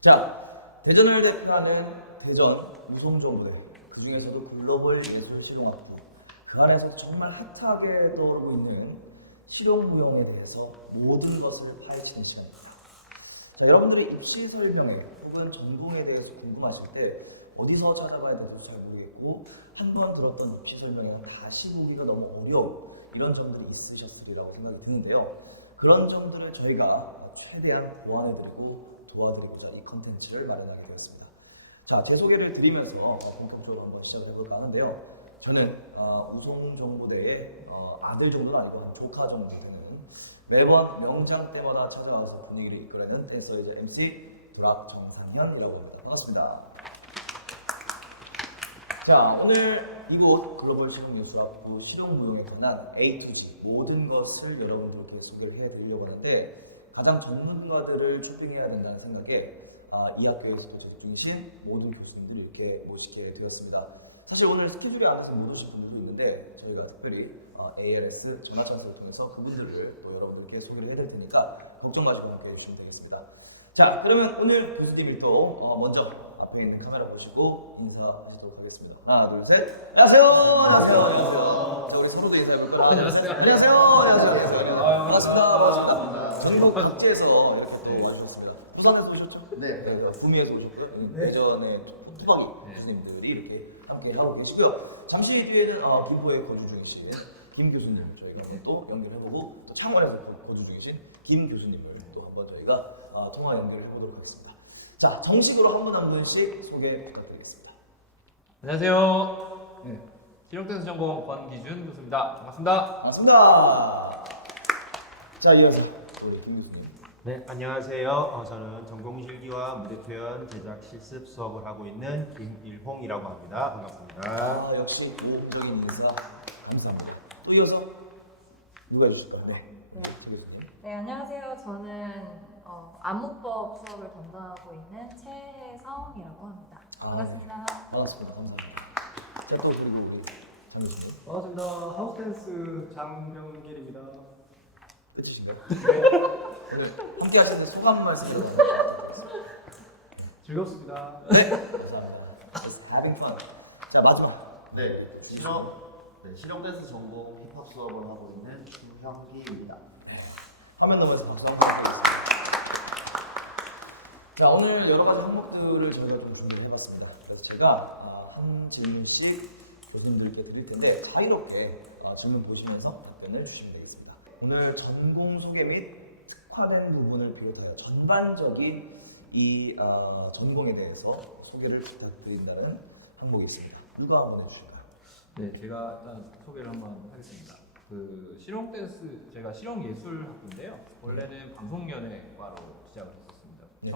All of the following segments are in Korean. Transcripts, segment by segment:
자, 대전을 대표하는 대전 유성정부회, 그 중에서도 글로벌 예술 실용학부, 그 안에서 정말 핫하게 떠오르고 있는 실용무용에 대해서 모든 것을 파헤치는 시간입니다. 자, 여러분들이 입시 설명회 혹은 전공에 대해서 궁금하실 때 어디서 찾아봐야 될지 잘 모르겠고 한 번 들었던 입시 설명회는 다시 보기가 너무 어려운 이런 점들이 있으셨으리라고 생각이 드는데요. 그런 점들을 저희가 최대한 보완해드리고 도와드리고자 이 컨텐츠를 마련하게 되었습니다. 자, 제 소개를 드리면서 본격적으로 한번 시작해볼까 하는데요. 저는 우송정부대의 아들 정도는 아니고 조카 정도 되는 매번 명장 때마다 찾아와서 분위기를 이끌어내는 댄서이자 MC 드랍 정상현이라고 합니다. 반갑습니다. 자, 오늘 이곳 글로벌 실용예술학부 실용무용에 관한 A to Z 모든 것을 여러분들께 소개를 해드리려고 하는데 가장 전문가들을 초빙해야 된다는 생각에 이 학교에서 재직 중이신 모든 교수님들 이렇게 모시게 되었습니다. 사실 오늘 스케줄이 안에서 못 오실 분들도 있는데 저희가 특별히 ALS 전화찬스를 통해서 그분들을 여러분들께 소개를 해드릴 테니까 걱정 마시고 함께 해주시면 되겠습니다. 자, 그러면 오늘 교수님이 또 먼저 앞에 있는 카메라 보시고 인사하시도록 하겠습니다. 하나, 둘, 셋. 안녕하세요. 안녕하세요. 우리 선수도 인사해볼까요? 안녕하세요. 안녕하세요. 안녕하세요. 반갑습니다. 반갑습니다. 전국 각지에서 이렇게 와주셨습니다. 부산에서 오셨죠? 네. 구미에서 오셨고요. 예전에 뚜벅이 교수님들이 이렇게 함께 하고 계시고요. 잠시 뒤에는 김포에 거주 중이신 김 교수님 저희가 또 연결해보고 또 창원에서 거주 중이신 김 교수님을 또 한번 저희가 통화 연결을 해보도록 하겠습니다. 자, 정식으로 한 분 한 분씩 소개 부탁드리겠습니다. 안녕하세요. 네. 실용댄스 전공 권기준 교수입니다. 반갑습니다. 반갑습니다. 자, 이어서 우리 김 교수님. 네, 안녕하세요. 저는 전공실기와 무대표현 제작 실습 수업을 하고 있는 김일홍이라고 합니다. 반갑습니다. 역시 오프적인 인사 감사합니다. 또 이어서 누가 해주실까요? 네. 네. 김 교수님. 네, 안녕하세요. 저는 안무법 수업을 담당하고 있는 최혜성이라고 합니다. 반갑습니다. 반갑습니다. 감사합니다. 또 그리고 우리 장 교수님. 반갑습니다. 하우스댄스 장병길입니다. 끝이신가요? 오늘 함께 하시는 소감 말씀 즐겁습니다. having fun. 자, 마지막. 네, 실용 댄스 전공 힙합 수업을 하고 있는 김형기입니다. 화면 넘어서 박수 한번 드리겠습니다. 자, 오늘 여러 가지 항목들을 저희가 또 준비해봤습니다. 그래서 제가 한 질문씩 교수님들께 드릴 텐데 자유롭게 질문 보시면서 답변을 주시면 되겠습니다. 오늘 전공 소개 및 특화된 부분을 비롯하여 전반적인 이 전공에 대해서 소개를 부탁드린다는 항목이 있습니다. 누가 한번 해주실까요? 네, 제가 일단 소개를 한번 하겠습니다. 그 실용댄스 제가 실용예술학부인데요. 원래는 방송연예과로 시작을 했었습니다. 네.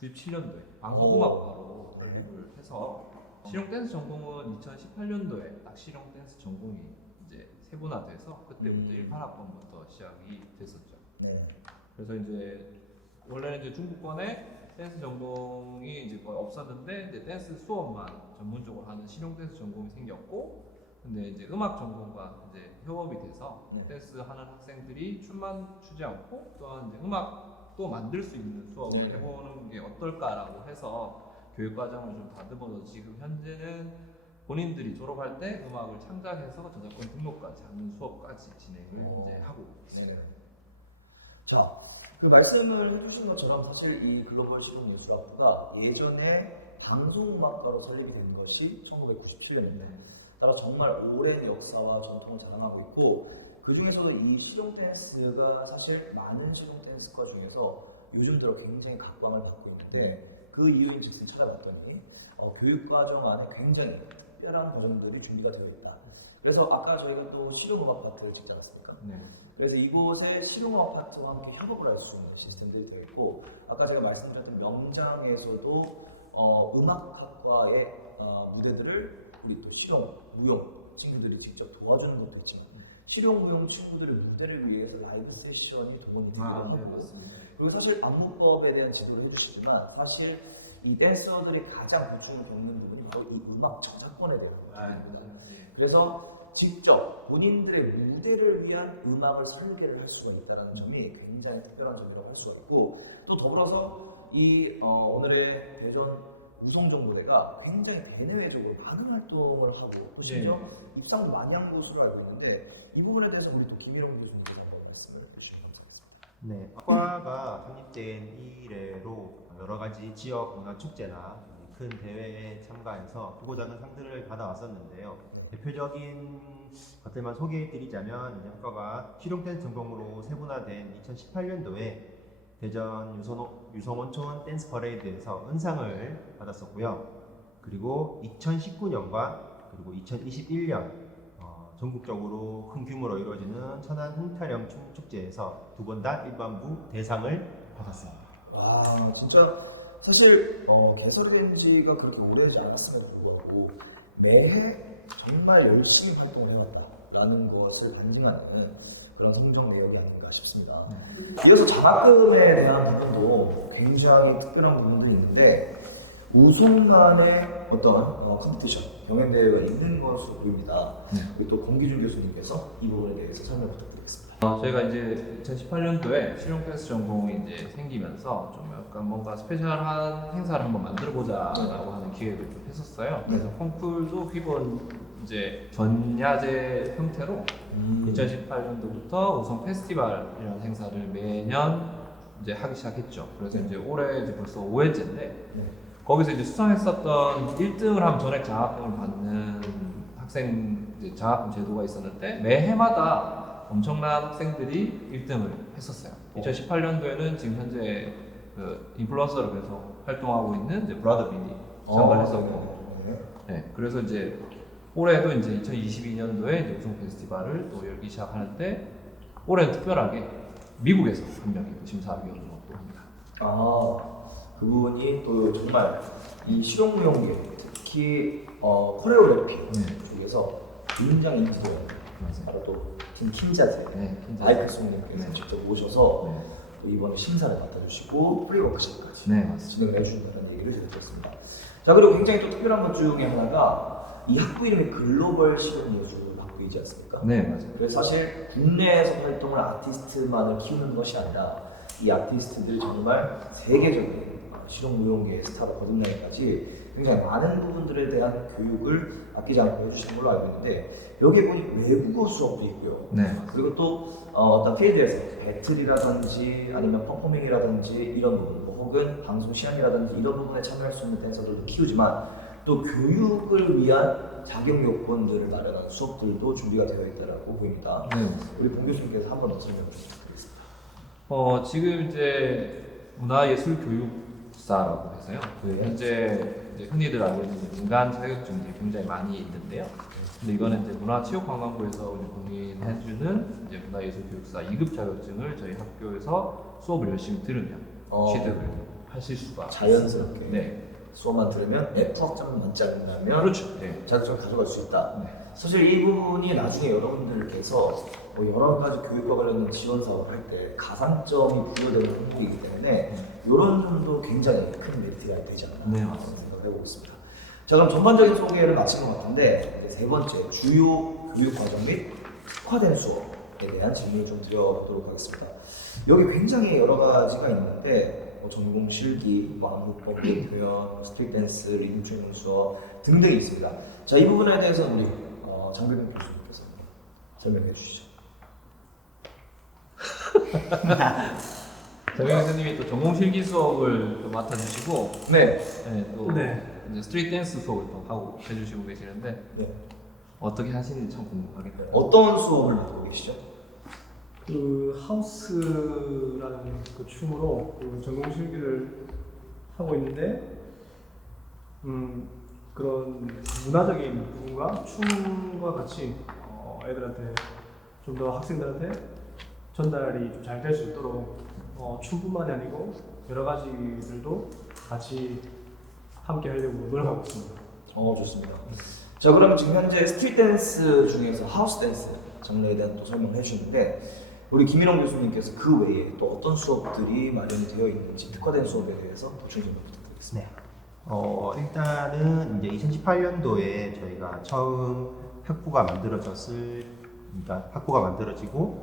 1997년도에 방송음악과로 설립을 해서 실용댄스 전공은 2018년도에 딱 실용댄스 전공이 이제 세분화돼서 그때부터 18학번부터 시작이 됐었죠. 네. 그래서 이제 원래는 이제 중부권에 댄스 전공이 이제 거의 없었는데 이제 댄스 수업만 전문적으로 하는 실용 댄스 전공이 생겼고, 근데 이제 음악 전공과 이제 협업이 돼서 네. 댄스 하는 학생들이 춤만 추지 않고 또한 이제 음악도 만들 수 있는 수업을 네. 해보는 게 어떨까라고 해서 교육 과정을 좀 다듬어서 지금 현재는 본인들이 졸업할 때 음악을 창작해서 저작권 등록까지 하는 수업까지 진행을 이제 하고 있습니다. 네. 자, 그 말씀을 해주신 것처럼 사실 이 글로벌 실용예술학부가 예전에 방송음악과로 설립이 된 것이 1997년입니다. 따라 정말 오랜 역사와 전통을 자랑하고 있고 그 중에서도 이 실용 댄스가 사실 많은 실용 댄스과 중에서 요즘 들어 굉장히 각광을 받고 있는데 그 이유인즉슨 찾아봤더니 교육과정 안에 굉장히 특별한 버전들이 준비가 되어 있다. 그래서 아까 저희가 또 실용음악 파트를 찍지 않았습니까? 네. 그래서 이곳에 실용음악 파트와 함께 협업을 할 수 있는 시스템들이 되어 있고 아까 제가 말씀드렸던 명장에서도 음악학과의 무대들을 우리 또 실용, 무용 친구들이 직접 도와주는 것도 있지만 실용, 무용 친구들의 무대를 위해서 라이브 세션이 동원이 되기도 하고 네, 맞습니다. 그리고 사실 안무법에 대한 지도를 해주시지만 사실 이 댄서들이 가장 고충을 겪는 부분이 바로 이 음악 저작권에 대한 거예요. 맞아요. 네. 그래서 직접 본인들의 무대를 위한 음악을 설계를 할 수가 있다는 점이 굉장히 특별한 점이라고 할 수가 있고 또 더불어서 오늘의 대전 우성정보대가 굉장히 대내외적으로 많은 활동을 하고 또 심지어 입상도 많이 한 곳으로 알고 있는데 이 부분에 대해서 우리 또 김일홍 교수님께서 한번 말씀을 해주시면 감사하겠습니다. 네, 학과가創立된 이래로 여러 가지 지역 문화 축제나 큰 대회에 참가해서 크고 작은 상들을 받아왔었는데요. 대표적인 것들만 소개해드리자면 이제 학과가 실용댄스 전공으로 세분화된 2018년도에 대전 유성온천 댄스 퍼레이드에서 은상을 받았었고요. 그리고 2019년과 그리고 2021년 전국적으로 큰 규모로 이루어지는 천안 흥타령 춤축제에서 두 번 다 일반부 대상을 받았습니다. 와 진짜 사실 개설된 지가 그렇게 오래되지 않았음에도 불구하고 매해 정말 열심히 활동을 해왔다라는 것을 반증하는 그런 성적 내역이 아닌가 싶습니다. 이어서 장학금에 대한 부분도 굉장히 특별한 부분들이 있는데 우송만의 어떤 컴피티션, 경연대회가 있는 것으로 보입니다. 그리고 또 공기준 교수님께서 이 부분에 대해서 설명 부탁드리겠습니다. 저희가 이제 2018년도에 실용 댄스 전공이 이제 생기면서 좀 약간 뭔가 스페셜한 행사를 한번 만들어보자라고 하는 기획을 좀 했었어요. 그래서 콩쿨도 휘본 이제 전야제 형태로 2018년도부터 우선 페스티벌이라는 행사를 매년 이제 하기 시작했죠. 그래서 이제 올해 이제 벌써 5회째인데 거기서 이제 수상했었던 1등을 하면 전액 장학금을 받는 학생 이제 장학금 제도가 있었는데 매해마다 엄청난 학생들이 1등을 했었어요. 2018년도에는 지금 현재 그 인플루언서로 계속 활동하고 있는 이제 브라더 빌리 참가를 했었고, 네, 그래서 이제 올해도 이제 2022년도에 이제 우승 페스티벌을 또 열기 시작하는데 올해는 특별하게 미국에서 한 명이 심사위원으로 또 합니다. 그 부분이 또 정말 이 실용무용계 특히 코레오그래피 쪽에서 굉장히 인기도가 바로 또 팀 킨자즈 아이크 송님께서 직접 모셔서 또 이번에 심사를 맡아주시고 프리워크숍까지 진행을 해주신다는 얘기를 들었습니다. 자 그리고 굉장히 또 특별한 것 중에 하나가 이 학부 이름이 글로벌 실용예술 학부이지 않습니까? 네 맞아요. 그래서 사실 국내에서 활동을 아티스트만을 키우는 것이 아니라 이 아티스트들이 정말 세계적인 실용무용계의 스타로 거듭나기까지 굉장히 많은 부분들에 대한 교육을 아끼지 않고 해주시는 걸로 알고 있는데 여기에 보니 외국어 수업도 있고요. 그리고 또 어떤 필드에서 배틀이라든지 아니면 퍼포밍이라든지 이런 부분 혹은 방송 시험이라든지 이런 부분에 참여할 수 있는 댄서들도 키우지만 또 교육을 위한 자격 요건들을 마련한 수업들도 준비가 되어 있다고 보입니다. 우리 봉 교수님께서 한 번 더 설명 부탁드리겠습니다. 지금 이제 문화예술교육사라고 해서요. 그 현재 이제 흔히들 알고 있는 민간 자격증들이 굉장히 많이 있는데요. 근데 이거는 이제 문화체육관광부에서 우리 공인해주는 이제 문화예술교육사 2급 자격증을 저희 학교에서 수업을 열심히 들으면 취득을 하실 수가 자연스럽게 수업만 들으면 F학점 맞지 않는다면 그렇죠. 자격증을 가져갈 수 있다. 사실 이 부분이 나중에 여러분들께서 여러 가지 교육과 관련된 지원 사업을 할 때 가산점이 부여되는 항목이기 때문에 이런 점도 굉장히 큰 메리트가 되지 않나 생각을 해보고 있습니다. 자 그럼 전반적인 소개를 마친 것 같은데 세 번째 주요 교육 과정 및 특화된 수업에 대한 질문을 좀 드려보도록 하겠습니다. 여기 굉장히 여러 가지가 있는데 전공 실기, 안무법, 표현, 스트릿 댄스, 리듬 트레이닝 수업 등등이 있습니다. 자 이 부분에 대해서 우리 장병현 교수님께서 설명해 주시죠. 정영 선생님이 또 전공 실기 수업을 또 맡아주시고 또 이제 스트리트 댄스 수업을 또 하고 해주시고 계시는데 어떻게 하시는지 참 궁금하겠네요. 어떤 수업을 맡고 계시죠? 그 하우스라는 그 춤으로 그 전공 실기를 하고 있는데 그런 문화적인 부분과 춤과 같이 애들한테 좀 더 학생들한테 전달이 좀 잘 될 수 있도록 춤뿐만이 아니고 여러 가지들도 같이 함께 하려고 노력하고 있습니다. 좋습니다. 자 그럼 지금 현재 스트릿 댄스 중에서 하우스 댄스 장르에 대한 또 설명을 해주셨는데 우리 김일홍 교수님께서 그 외에 또 어떤 수업들이 마련이 되어 있는지 특화된 수업에 대해서 더 충분 부탁드리겠습니다. 일단은 이제 2018년도에 저희가 처음 학부가 만들어지고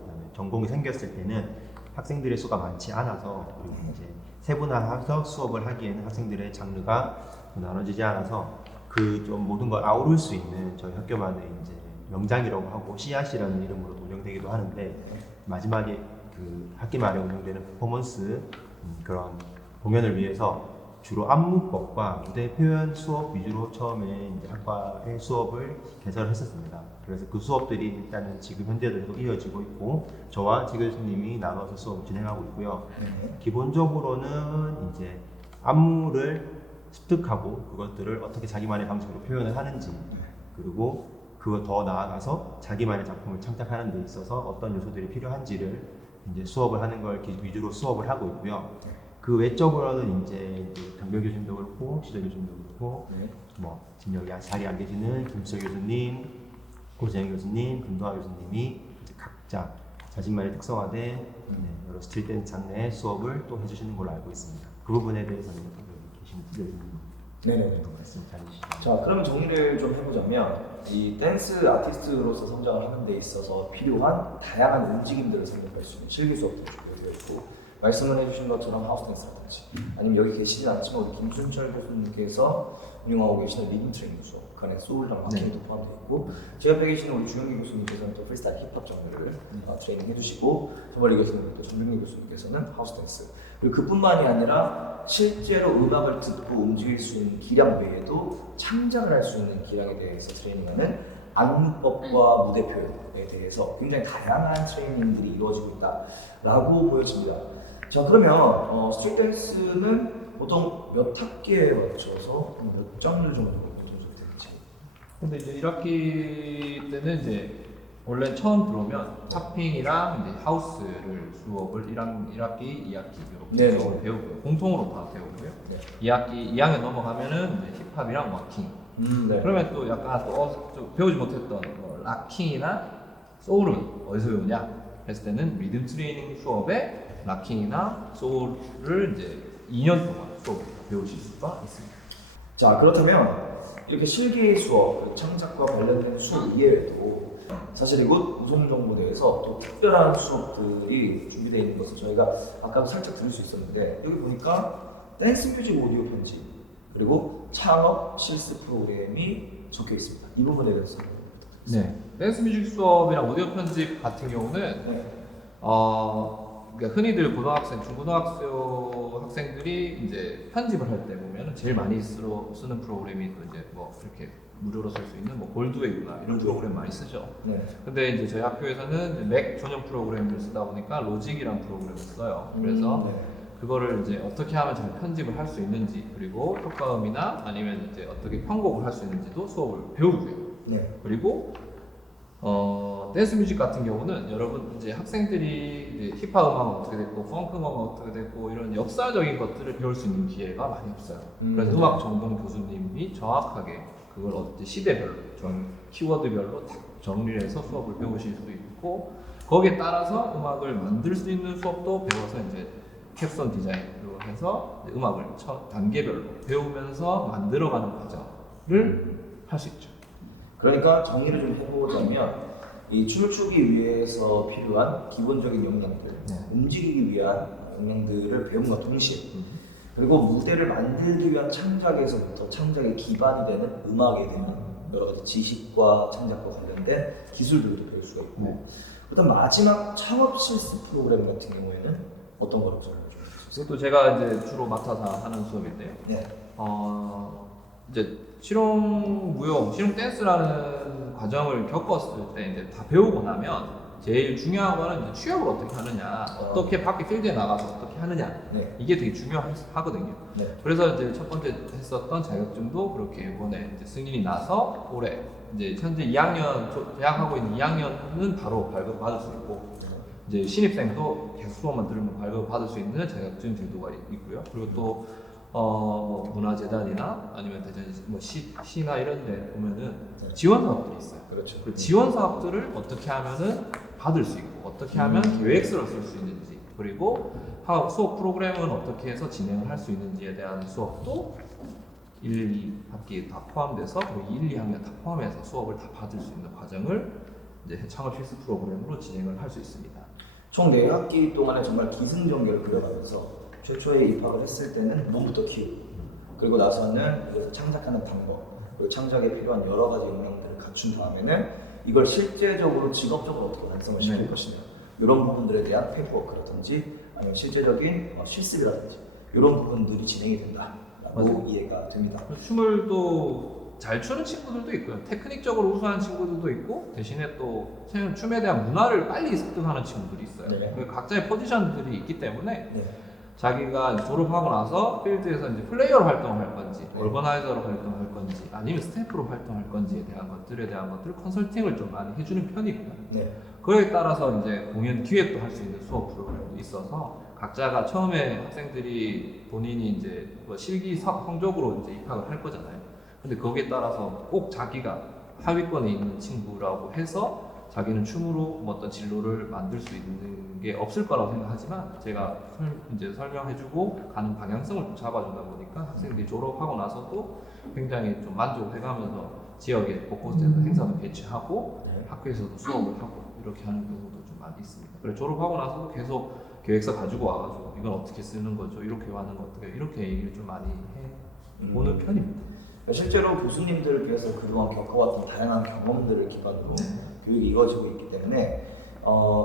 그다음에 전공이 생겼을 때는 학생들의 수가 많지 않아서, 그리고 이제 세분화해서 수업을 하기에는 학생들의 장르가 나눠지지 않아서 그 좀 모든 걸 아우를 수 있는 저희 학교만의 이제 명장이라고 하고 씨앗이라는 이름으로 운영되기도 하는데, 마지막에 그 학기 말에 운영되는 퍼포먼스 그런 공연을 위해서 주로 안무법과 무대 표현 수업 위주로 처음에 이제 학과의 수업을 개설했었습니다. 그래서 그 수업들이 일단은 지금 현재도 계속 이어지고 있고, 저와 지 교수님이 나눠서 수업을 진행하고 있고요. 기본적으로는 이제 안무를 습득하고 그것들을 어떻게 자기만의 방식으로 표현을 하는지, 그리고 그거 더 나아가서 자기만의 작품을 창작하는 데 있어서 어떤 요소들이 필요한지를 이제 수업을 하는 걸 위주로 수업을 하고 있고요. 그 외적으로는 이제 강별 교수님도 그렇고 시절 교수님도 그렇고 뭐 지금 여기 자리에 안 계시는 김수철 교수님, 고재영 교수님, 김도하 교수님이 이제 각자 자신만의 특성화된 여러 스트릿 댄스 장르의 수업을 또 해주시는 걸로 알고 있습니다. 그 부분에 대해서는 여기 계신 교수님 네네. 말씀 잘 해주시죠. 자, 그러면 정리를 좀 해보자면 이 댄스 아티스트로서 성장을 하는 데 있어서 필요한 다양한 움직임들을 선택할 수 있는 실기 수업도 준비되어 있고, 말씀을 해주신 것처럼 하우스 댄스라든지 아니면 여기 계시진 않지만 우리 김순철 교수님께서 운영하고 계시는 리듬 트레이닝 수업, 그 안에 소울이랑 락킹도 포함되어 있고, 제 옆에 계시는 우리 주영기 교수님께서는 또 프리스타일 힙합 장르를 트레이닝 해주시고, 저 멀리 계시는 또 전병기 교수님께서는 하우스 댄스, 그리고 그뿐만이 아니라 실제로 음악을 듣고 움직일 수 있는 기량 외에도 창작을 할 수 있는 기량에 대해서 트레이닝하는 안무법과 무대 표현에 대해서 굉장히 다양한 트레이닝들이 이루어지고 있다라고 보여집니다. 자, 그러면 스트릿 댄스는 보통 몇 학기에 맞춰서 몇 장르 정도 되는지? 근데 이제 1학기 때는 이제 원래 처음 들어오면 탑핑이랑 이제 하우스를 수업을 1학기, 2학기 네. 이렇게 수업을 배우고요. 공통으로 다 배우고요. 네. 2학년 넘어가면은 이제 힙합이랑 워킹. 네. 그러면 또 약간 또 좀 배우지 못했던 락킹이나 소울은 어디서 배우냐? 했을 때는 리듬 트레이닝 수업에 락킹이나 소울을 이제 2년 동안 수업을 배우실 수가 있습니다. 자, 그렇다면 이렇게 실기 수업, 창작과 관련된 수업 이외에도 사실 이곳 우송정보대에서 또 특별한 수업들이 준비되어 있는 것을 저희가 아까도 살짝 들을 수 있었는데, 여기 보니까 댄스 뮤직 오디오 편집 그리고 창업 실습 프로그램이 적혀 있습니다. 이 부분에 대해서 네. 댄스 뮤직 수업이랑 오디오 편집 같은 경우는 네. 그러니까 흔히들 고등학생, 중고등학교 학생들이 이제 편집을 할 때 보면 제일 많이 쓰는 프로그램이 또 이제 뭐 이렇게 무료로 쓸 수 있는 뭐 골드웨이브나 이런 프로그램 많이 쓰죠. 네. 근데 이제 저희 학교에서는 맥 전용 프로그램을 쓰다 보니까 로직이란 프로그램을 써요. 그래서 네. 그거를 이제 어떻게 하면 잘 편집을 할 수 있는지, 그리고 효과음이나 아니면 이제 어떻게 편곡을 할 수 있는지도 수업을 배우고요. 네. 그리고 댄스 뮤직 같은 경우는 여러분 이제 학생들이 이제 힙합 음악은 어떻게 됐고 펑크 음악은 어떻게 됐고 이런 역사적인 것들을 배울 수 있는 기회가 많이 없어요. 그래서 음악 전공 교수님이 정확하게 그걸 어떤 시대별로 키워드별로 다 정리를 해서 수업을 배우실 수도 있고, 거기에 따라서 음악을 만들 수 있는 수업도 배워서 이제 캡션 디자인으로 해서 이제 음악을 단계별로 배우면서 만들어가는 과정을 할 수 있죠. 그러니까 정리를 좀 해보자면 이 춤을 추기 위해서 필요한 기본적인 역량들, 네. 움직이기 위한 역량들을 배움과 동시에 그리고 무대를 만들기 위한 창작에서부터 창작의 기반이 되는 음악에 대한 여러 가지 지식과 창작과 관련된 기술들도 배울 수가 있고, 네. 그다음 마지막 창업 실습 프로그램 같은 경우에는 어떤 거를 설명해 주세요? 그것도 제가 이제 주로 맡아서 하는 수업인데요. 네. 이제 실용 무용, 실용 댄스라는 과정을 겪었을 때 이제 다 배우고 나면 제일 중요한 거는 이제 취업을 어떻게 하느냐, 어떻게 밖에 필드에 나가서 어떻게 하느냐, 네. 이게 되게 중요하거든요. 네. 그래서 이제 첫 번째 했었던 자격증도 그렇게 이번에 이제 승인이 나서 올해 이제 현재 2학년 재학하고 있는 2학년은 바로 발급 받을 수 있고, 이제 신입생도 계속 수업만 들으면 발급 받을 수 있는 자격증 제도가 있고요. 그리고 또 뭐 문화재단이나 아니면 대전 뭐 시나 이런 데 보면은 지원 사업들이 있어요. 그렇죠. 그 지원 사업들을 어떻게 하면은 받을 수 있고, 어떻게 하면 계획서를 쓸 수 있는지, 그리고 수업 프로그램은 어떻게 해서 진행을 할 수 있는지에 대한 수업도 1, 2학기에 다 포함돼서, 그리고 1, 2학년 다 포함해서 수업을 다 받을 수 있는 과정을 이제 창업 필수 프로그램으로 진행을 할 수 있습니다. 총 4학기 동안에 정말 기승전결을 그려가면서 최초에 입학을 했을 때는 몸부터 키우고 그리고 나서는 그래서 창작하는 방법 그리고 창작에 필요한 여러 가지 역량들을 갖춘 다음에는 이걸 실제적으로 직업적으로 어떻게 완성을 시킬 것이냐 이런 부분들에 대한 페이퍼워크라든지 아니면 실제적인 실습이라든지 이런 부분들이 진행이 된다라고 맞아요. 이해가 됩니다. 춤을 또 잘 추는 친구들도 있고요. 테크닉적으로 우수한 친구들도 있고 대신에 또 춤에 대한 문화를 빨리 습득하는 친구들이 있어요. 네. 그 각자의 포지션들이 있기 때문에 네. 자기가 졸업하고 나서 필드에서 이제 플레이어로 활동할 건지, 네. 얼거나이저로 활동할 건지, 아니면 스태프로 활동할 건지에 대한 것들 컨설팅을 좀 많이 해주는 편이고요. 네. 그에 따라서 이제 공연 기획도 할 수 있는 수업 프로그램도 있어서 각자가 처음에 학생들이 본인이 이제 뭐 실기 성적으로 이제 입학을 할 거잖아요. 근데 거기에 따라서 꼭 자기가 하위권에 있는 친구라고 해서 자기는 춤으로 뭐 어떤 진로를 만들 수 있는 게 없을 거라고 생각하지만 제가 이제 설명해주고 가는 방향성을 좀 잡아주다 보니까 학생들이 졸업하고 나서도 굉장히 좀 만족해가면서 지역의 곳곳에서 행사도 개최하고 네. 학교에서도 수업을 하고 이렇게 하는 경우도 좀 많이 있습니다. 그래 졸업하고 나서도 계속 계획서 가지고 와가지고 이건 어떻게 쓰는 거죠? 이렇게 하는 거 어떻게 이렇게 얘기를 좀 많이 해 보는 편입니다. 실제로 교수님들께서 그동안 겪어왔던 다양한 경험들을 기반으로 교육이 이루어지고 있기 때문에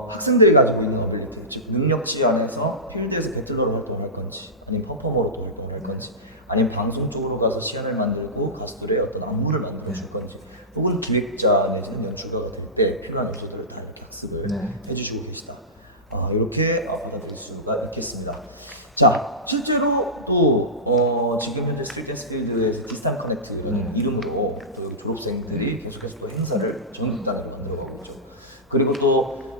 학생들이 가지고 있는 어빌리티, 즉 능력치 안에서 필드에서 배틀러로 활동할 건지 아니면 퍼포머로도 활동할 건지 아니면 방송 쪽으로 가서 시안을 만들고 가수들의 어떤 안무를 만들어 줄 건지 혹은 기획자 내지는 연출가가 될 때 필요한 요소들을 다 이렇게 학습을 해주시고 계시다. 이렇게 받아들일 수가 있겠습니다. 자, 실제로 또 지금 현재 스트릿 댄스 필드의 디스탄 커넥트라는 이름으로 그 졸업생들이 계속해서 또 행사를 전국단위로 만들어가고 있죠. 그리고 또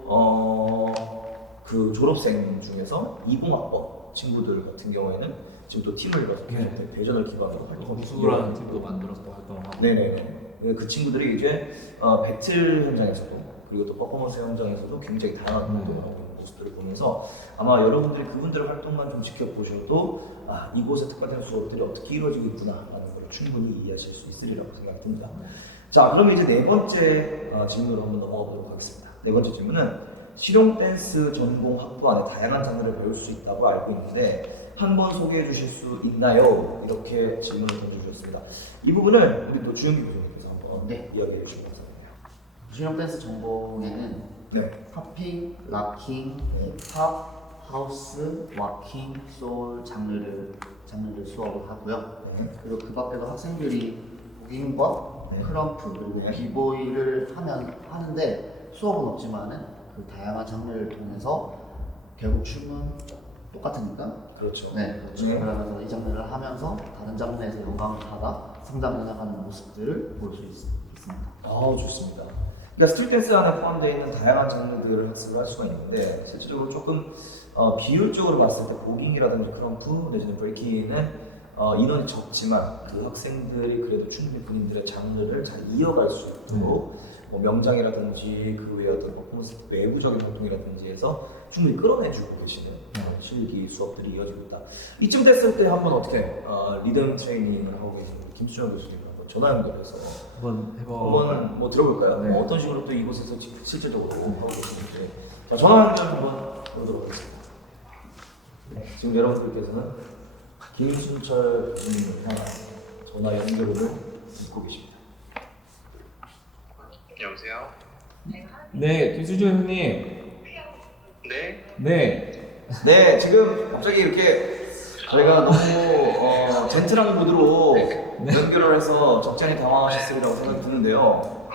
그 졸업생 중에서 20학번 친구들 같은 경우에는 지금 또 팀을 이뤄서 계속 대전을 기반으로 활동하고 무수라는 팀도 만들어서 활동을 하고 네네네. 그 친구들이 이제 배틀 현장에서도 그리고 또 퍼포먼스 현장에서도 굉장히 다양한 활동을 하고 있는 모습들을 보면서 아마 여러분들이 그분들의 활동만 좀 지켜보셔도 이곳의 특화된 수업들이 어떻게 이루어지고 있구나라는 걸 충분히 이해하실 수 있으리라고 생각이 듭니다. 자, 그러면 이제 네 번째 질문으로 한번 넘어가 보도록 하겠습니다. 네 번째 질문은 실용 댄스 전공 학부 안에 다양한 장르를 배울 수 있다고 알고 있는데 한번 소개해 주실 수 있나요? 이렇게 질문을 던져주셨습니다. 이 부분을 우리 또 주영기 교수님께서 한번 이야기해 주시면 감사합니다. 실용 댄스 전공에는 네. 팝핑, 락킹, 힙합, 하우스, 왁킹, 소울 장르를 수업을 하고요. 그리고 그 밖에도 학생들이 보깅과 크럼프 그리고 비보이를 하는데 수업은 없지만은 그 다양한 장르를 통해서 결국 춤은 똑같으니까 그렇죠. 네, 그렇죠. 그러면서 이 장르를 하면서 다른 장르에서 영감을 받아 성장해 나가는 모습들을 볼 수 있습니다. 좋습니다. 그러니까 스트릿 댄스 안에 포함되어 있는 다양한 장르들을 학습을 할 수가 있는데 실질적으로 조금 비율적으로 봤을 때 보깅이라든지 크럼프 내지는 브레이킹은 인원이 적지만 그 학생들이 그래도 충분히 본인들의 장르를 잘 이어갈 수 있도록 뭐 명장이라든지 그 외의 어떤 퍼포먼스 외부적인 활동이라든지 해서 충분히 끌어내주고 계시는 실기 수업들이 이어지고 있다. 이쯤 됐을 때 한번 어떻게 리듬 트레이닝을 하고 계신 김수정 교수님 한번 전화 연결해서 한번 뭐 들어볼까요? 네. 어떤 식으로 또 이곳에서 실제적으로 하고 계시는지. 자, 전화 연결 한번 해보도록 하겠습니다. 네, 지금 여러분들께서는 김순철 교수님을 향한 전화 연결을 듣고 계십니다. 여보세요? 네, 김수준 형님. 네? 네. 네, 지금 갑자기 이렇게 저희가 너무 젠틀한 모드로 연결을 해서 적잖이 당황하셨으리라고 생각이 드는데요.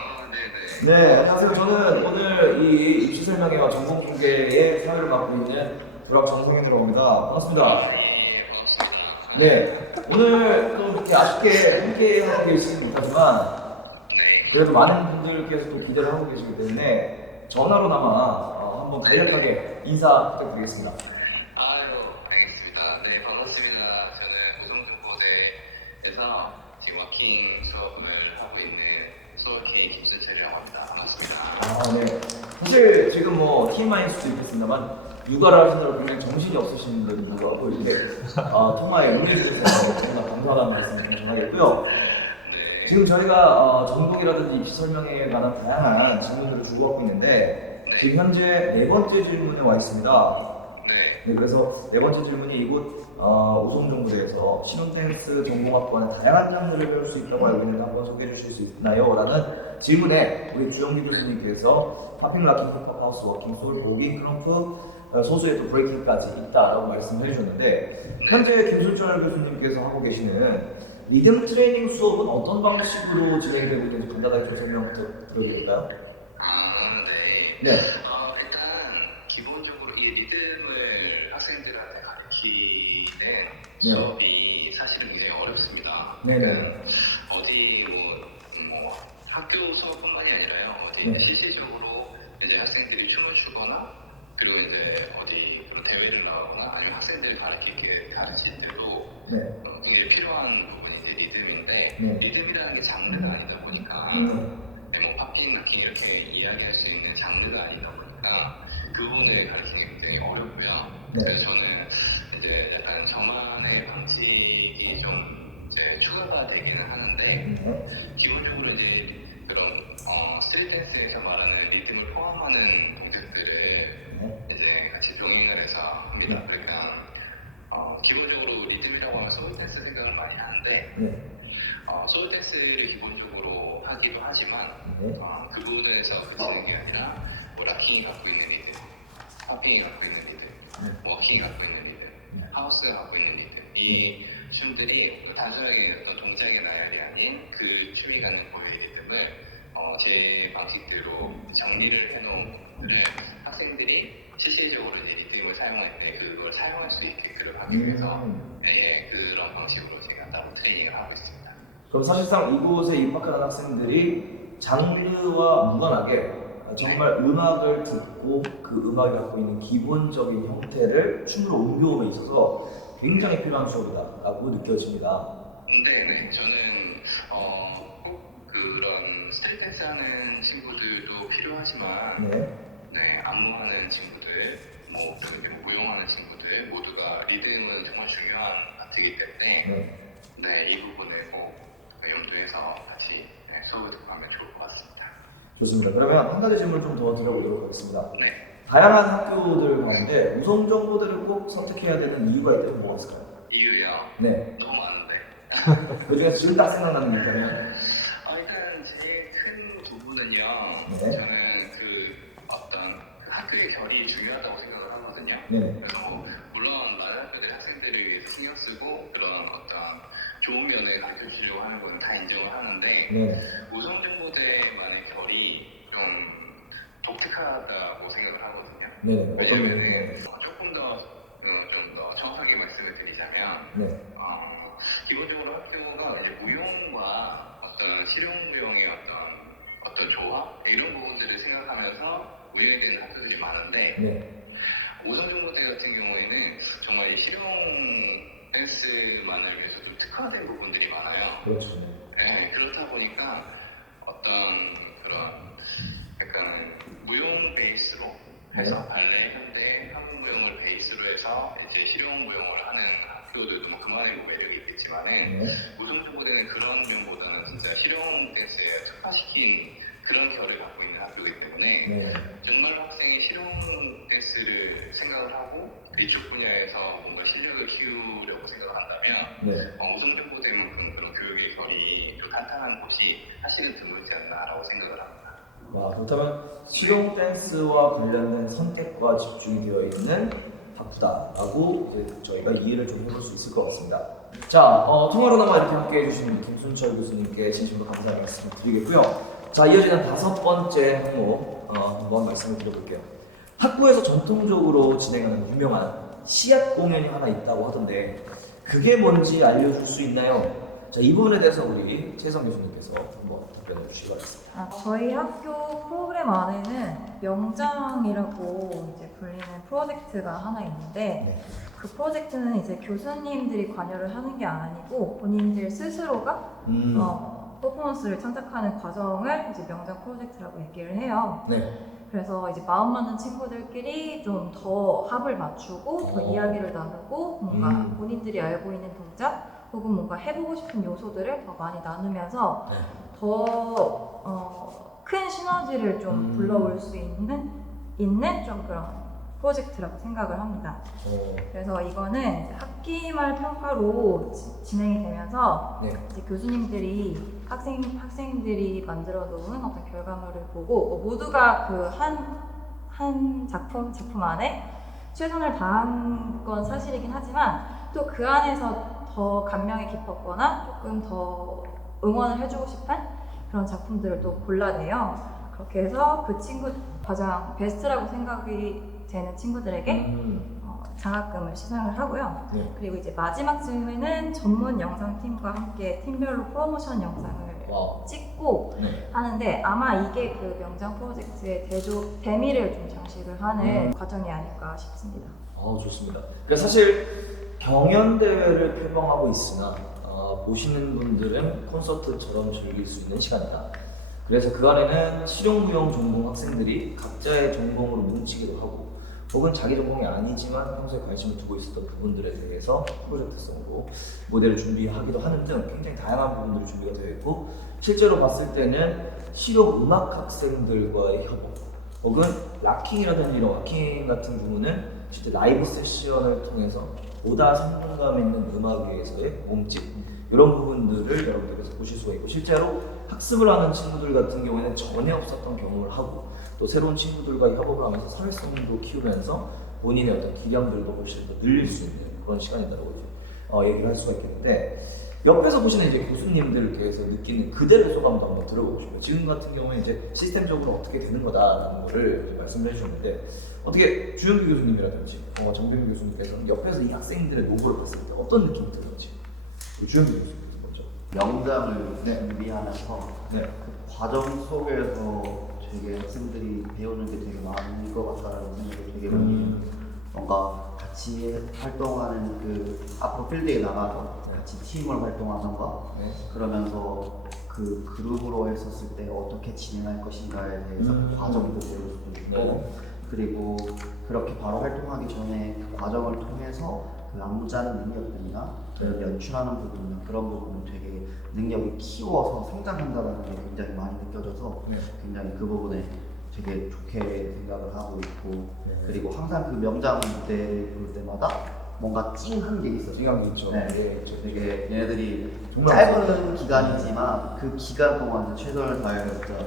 네네. 네, 안녕하세요. 저는 오늘 이 입시 설명회와 전공 공개의 사회를 맡고 있는 불학 정성현이라고 합니다. 반갑습니다. 네, 반갑습니다. 네, 오늘 또 이렇게 아쉽게 함께 하고 계시진 못하지만 네. 그래도 많은 분들께서 또 기대를 하고 계시기 때문에 전화로나마 한번 간략하게 인사 부탁드리겠습니다. 아유, 알겠습니다. 네, 반갑습니다. 저는 고성중고대에서 지금 워킹 수업을 하고 있는 소울K 김순철이라고 합니다. 반갑습니다. 네. 사실 지금 뭐 TMI일 수도 있겠습니다만 육아를 하시느라 굉장히 정신이 없으신 분들도 하고 이렇게 통화에 응해주셔서 정말 감사하다는 말씀 좀 전하겠고요. 네. 지금 저희가 전공이라든지 입시 설명회에 관한 다양한 질문들을 주고받고 있는데 지금 현재 네 번째 질문에 와 있습니다. 네. 네, 그래서 네 번째 질문이 이곳 우송정부대에서 신혼댄스 전공학과는 다양한 장르를 배울 수 있다고 알고 있는데 한번 소개해 주실 수 있나요? 라는 질문에 우리 주영기 교수님께서 팝핑, 락킹, 힙합, 하우스, 워킹, 소울, 보깅, 크럼프, 소수의 또 브레이킹까지 있다라고 말씀을 해주셨는데 현재 김순철 교수님께서 하고 계시는 리듬 트레이닝 수업은 어떤 방식으로 진행되고 있는지 간단하게 좀 설명 드려도 될까요? 아, 네. 네. 일단 기본적으로 이 리듬을 학생들한테 가르치는 네. 수업이 사실은 굉장히 어렵습니다. 네네. 어디 뭐 학교 수업뿐만이 아니라요. 어디 네. 실질적으로 이제 학생들이 춤을 추거나 그리고 이제 어디 그런 대회를 나가거나 아니면 학생들 가르칠 때도 네. 굉장히 필요한 부분이 이제 리듬인데 네. 리듬이라는 게 장르가 아니다 보니까 네, 뭐 팝핑, 락킹 이렇게 이야기할 수 있는 장르가 아니다 보니까 그 부분을 가르치는 게 굉장히 어렵고요. 네. 그래서 저는 이제 약간 저만의 방식이 좀 이제 추가가 되기는 하는데 네. 기본적으로 이제 그런 스트릿 댄스에서 말하는 리듬을 포함하는 동작들을 네. 이제 같이 병행을 해서 합니다. 그러니까 기본적으로 리듬이라고 하면 소울 댄스 생각을 많이 하는데 네. 소울 댄스를 기본적으로 하기도 하지만 네. 그 부분에서 그치는 게 아니라 뭐 락킹이 갖고 있는 리듬, 팝핑이 갖고 있는 리듬, 워킹이 갖고 있는 리듬, 네. 하우스가 갖고 있는 리듬 이 춤들이 단순하게 어떤 동작의 나열이 아닌 그 춤이 갖는 고유의 리듬을 제 방식대로 정리를 해놓은 부분을 학생들이 실질적으로 이제 리듬을 사용할 때 그걸 사용할 수 있게끔 하기 위해서 예, 그런 방식으로 제가 따로 트레이닝을 하고 있습니다. 그럼 사실상 이곳에 입학하는 학생들이 장르와 무관하게 정말 음악을 듣고 그 음악이 갖고 있는 기본적인 형태를 춤으로 옮겨옴에 있어서 굉장히 필요한 수업이다라고 느껴집니다. 네네, 저는 꼭 그런 스트릿 댄스 하는 친구들도 필요하지만 네, 안무하는 친구들, 뭐 무용하는 친구들 모두가 리듬은 정말 중요한 파트이기 때문에 네, 이 부분을 꼭 염두해서 같이 수업을 듣고 하면 좋을 것 같습니다. 좋습니다. 그러면 한 가지 질문을 좀 더 드려보도록 하겠습니다. 네. 다양한 학교들 가운데 우송정보대를 꼭 선택해야 되는 이유가 있다면 뭐가 있을까요? 이유요? 네. 너무 많은데. 그 중에서 지금 딱 생각나는 게 있다면? 일단 제일 큰 부분은요. 네. 저는 그 어떤 그 학교의 결이 중요하다고 생각을 하거든요. 네. 그래서 물론 많은 학교들 학생들을 위해서 신경 쓰고 그런 어떤 좋은 면을 가르쳐 주려고 하는 건 다 인정을 하는데 네. 우송정보대만의 결이 좀 독특하다고 생각을 하거든요. 네. 어떤 왜냐면은 면이? 조금 더 좀 더 정확하게 말씀을 드리자면 네. 기본적으로 학교가 이제 무용과 어떤 실용무용의 어떤 조합 이런 부분들을 생각하면서 운영되는 학교들이 많은데 네. 우성정보대 같은 경우에는 정말 이 실용 댄스만을 위해서 좀 특화된 부분들이 많아요. 그렇죠. 네, 그렇다 보니까 어떤 그런 약간 무용 베이스로 해서 발레, 현대, 한국무용을 베이스로 해서 이제 실용무용을 하는 학교들도 뭐 그만의 뭐 매력이 있겠지만은 우성정보대는 그런 면보다는 진짜 실용 댄스에 특화시킨 그런 결을 갖고 있는 학교이기 때문에 정말 학생이 실용 댄스를 생각을 하고 이쪽 분야에서 뭔가 실력을 키우려고 생각을 한다면 우성정보대만큼 그런 교육의 결이 좀 탄탄한 곳이 사실은 드물지 않나라고 생각을 합니다. 와, 그렇다면 실용 댄스와 관련된 선택과 집중이 되어 있는 학부다라고 이제 저희가 이해를 좀 해볼 수 있을 것 같습니다. 자, 통화로나마 이렇게 함께 해주신 김순철 교수님께 진심으로 감사의 말씀을 드리겠고요. 자, 이어지는 다섯 번째 항목 한번 말씀을 드려볼게요. 학부에서 전통적으로 진행하는 유명한 시합 공연이 하나 있다고 하던데 그게 뭔지 알려줄 수 있나요? 자, 이 부분에 대해서 우리 최성 교수님께서 한번 답변해 주시기 바랍니다. 저희 학교 프로그램 안에는 명장이라고 이제 불리는 프로젝트가 하나 있는데 그 프로젝트는 이제 교수님들이 관여를 하는 게 아니고 본인들 스스로가 퍼포먼스를 창작하는 과정을 이제 명장 프로젝트라고 얘기를 해요. 그래서 이제 마음 맞는 친구들끼리 좀 더 합을 맞추고 더 이야기를 나누고 뭔가 본인들이 알고 있는 동작 혹은 뭔가 해보고 싶은 요소들을 더 많이 나누면서 더 큰 시너지를 좀 불러올 수 있는 있는 좀 그런 프로젝트라고 생각을 합니다. 그래서 이거는 이제 학기말 평가로 진행이 되면서 네. 이제 교수님들이 학생들이 만들어 놓은 어떤 결과물을 보고 모두가 그 한 작품 안에 최선을 다한 건 사실이긴 하지만 또 그 안에서 더 감명이 깊었거나 조금 더 응원을 해주고 싶은 그런 작품들을 또 골라내요. 그렇게 해서 그 친구 가장 베스트라고 생각이 되는 친구들에게 장학금을 시상을 하고요. 네. 그리고 이제 마지막 즈음에는 전문 영상팀과 함께 팀별로 프로모션 영상을 와우. 찍고 네. 하는데 아마 이게 그 명장 프로젝트의 대미를 좀 장식을 하는 과정이 아닐까 싶습니다. 좋습니다. 그러니까 사실 경연대회를 표방하고 있으나 보시는 분들은 콘서트처럼 즐길 수 있는 시간이다. 그래서 그 안에는 실용무용 전공 학생들이 각자의 전공으로 뭉치기도 하고 혹은 자기 전공이 아니지만 평소에 관심을 두고 있었던 부분들에 대해서 프로젝트성으로 모델을 준비하기도 하는 등 굉장히 다양한 부분들이 준비가 되어 있고 실제로 봤을 때는 실용음악 학생들과의 협업 혹은 락킹이라든지 이런 락킹 같은 경우는 실제 라이브 세션을 통해서 보다 성공감 있는 음악에서의 몸짓 이런 부분들을 여러분들께서 보실 수가 있고 실제로 학습을 하는 친구들 같은 경우에는 전혀 없었던 경험을 하고 또 새로운 친구들과 협업을 하면서 사회성도 키우면서 본인의 어떤 기량들도 훨씬 더 늘릴 수 있는 그런 시간이다라고 얘기를 할 수가 있겠는데 옆에서 보시는 이제 교수님들께서 느끼는 그대로의 소감도 한번 들어보고 싶어요. 지금 같은 경우에 이제 시스템적으로 어떻게 되는 거다라는 거를 이제 말씀을 해주셨는데 어떻게 주영규 교수님이라든지 정병규 교수님께서는 옆에서 이 학생들의 노고를 봤을 때 어떤 느낌이 들었지? 주영규 교수님 먼저. 명장을 준비하면서 네. 그 과정 속에서 되게 학생들이 배우는 게 되게 많은 것 같다는 생각이 되게 많이 해요. 뭔가 같이 활동하는 그 앞으로 필드에 나가서 같이 팀을 활동하던가 그러면서 그 그룹으로 했었을 때 어떻게 진행할 것인가에 대해서 그 과정도 배울 수도 있고 그리고 그렇게 바로 활동하기 전에 그 과정을 통해서 그 안무 짜는 능력들이나 연출하는 부분이나 그런 부분을 되게 능력을 키워서 성장한다는 게 굉장히 많이 느껴져서 굉장히 그 부분에 되게 좋게 생각을 하고 있고 그리고 항상 그 명장 무대를 볼 때마다 뭔가 찡한 게 있어요. 찡한 게 있죠. 네. 그렇죠. 되게 얘네들이 정말 짧은 기간이지만 그 기간 동안 최선을 다해서 진짜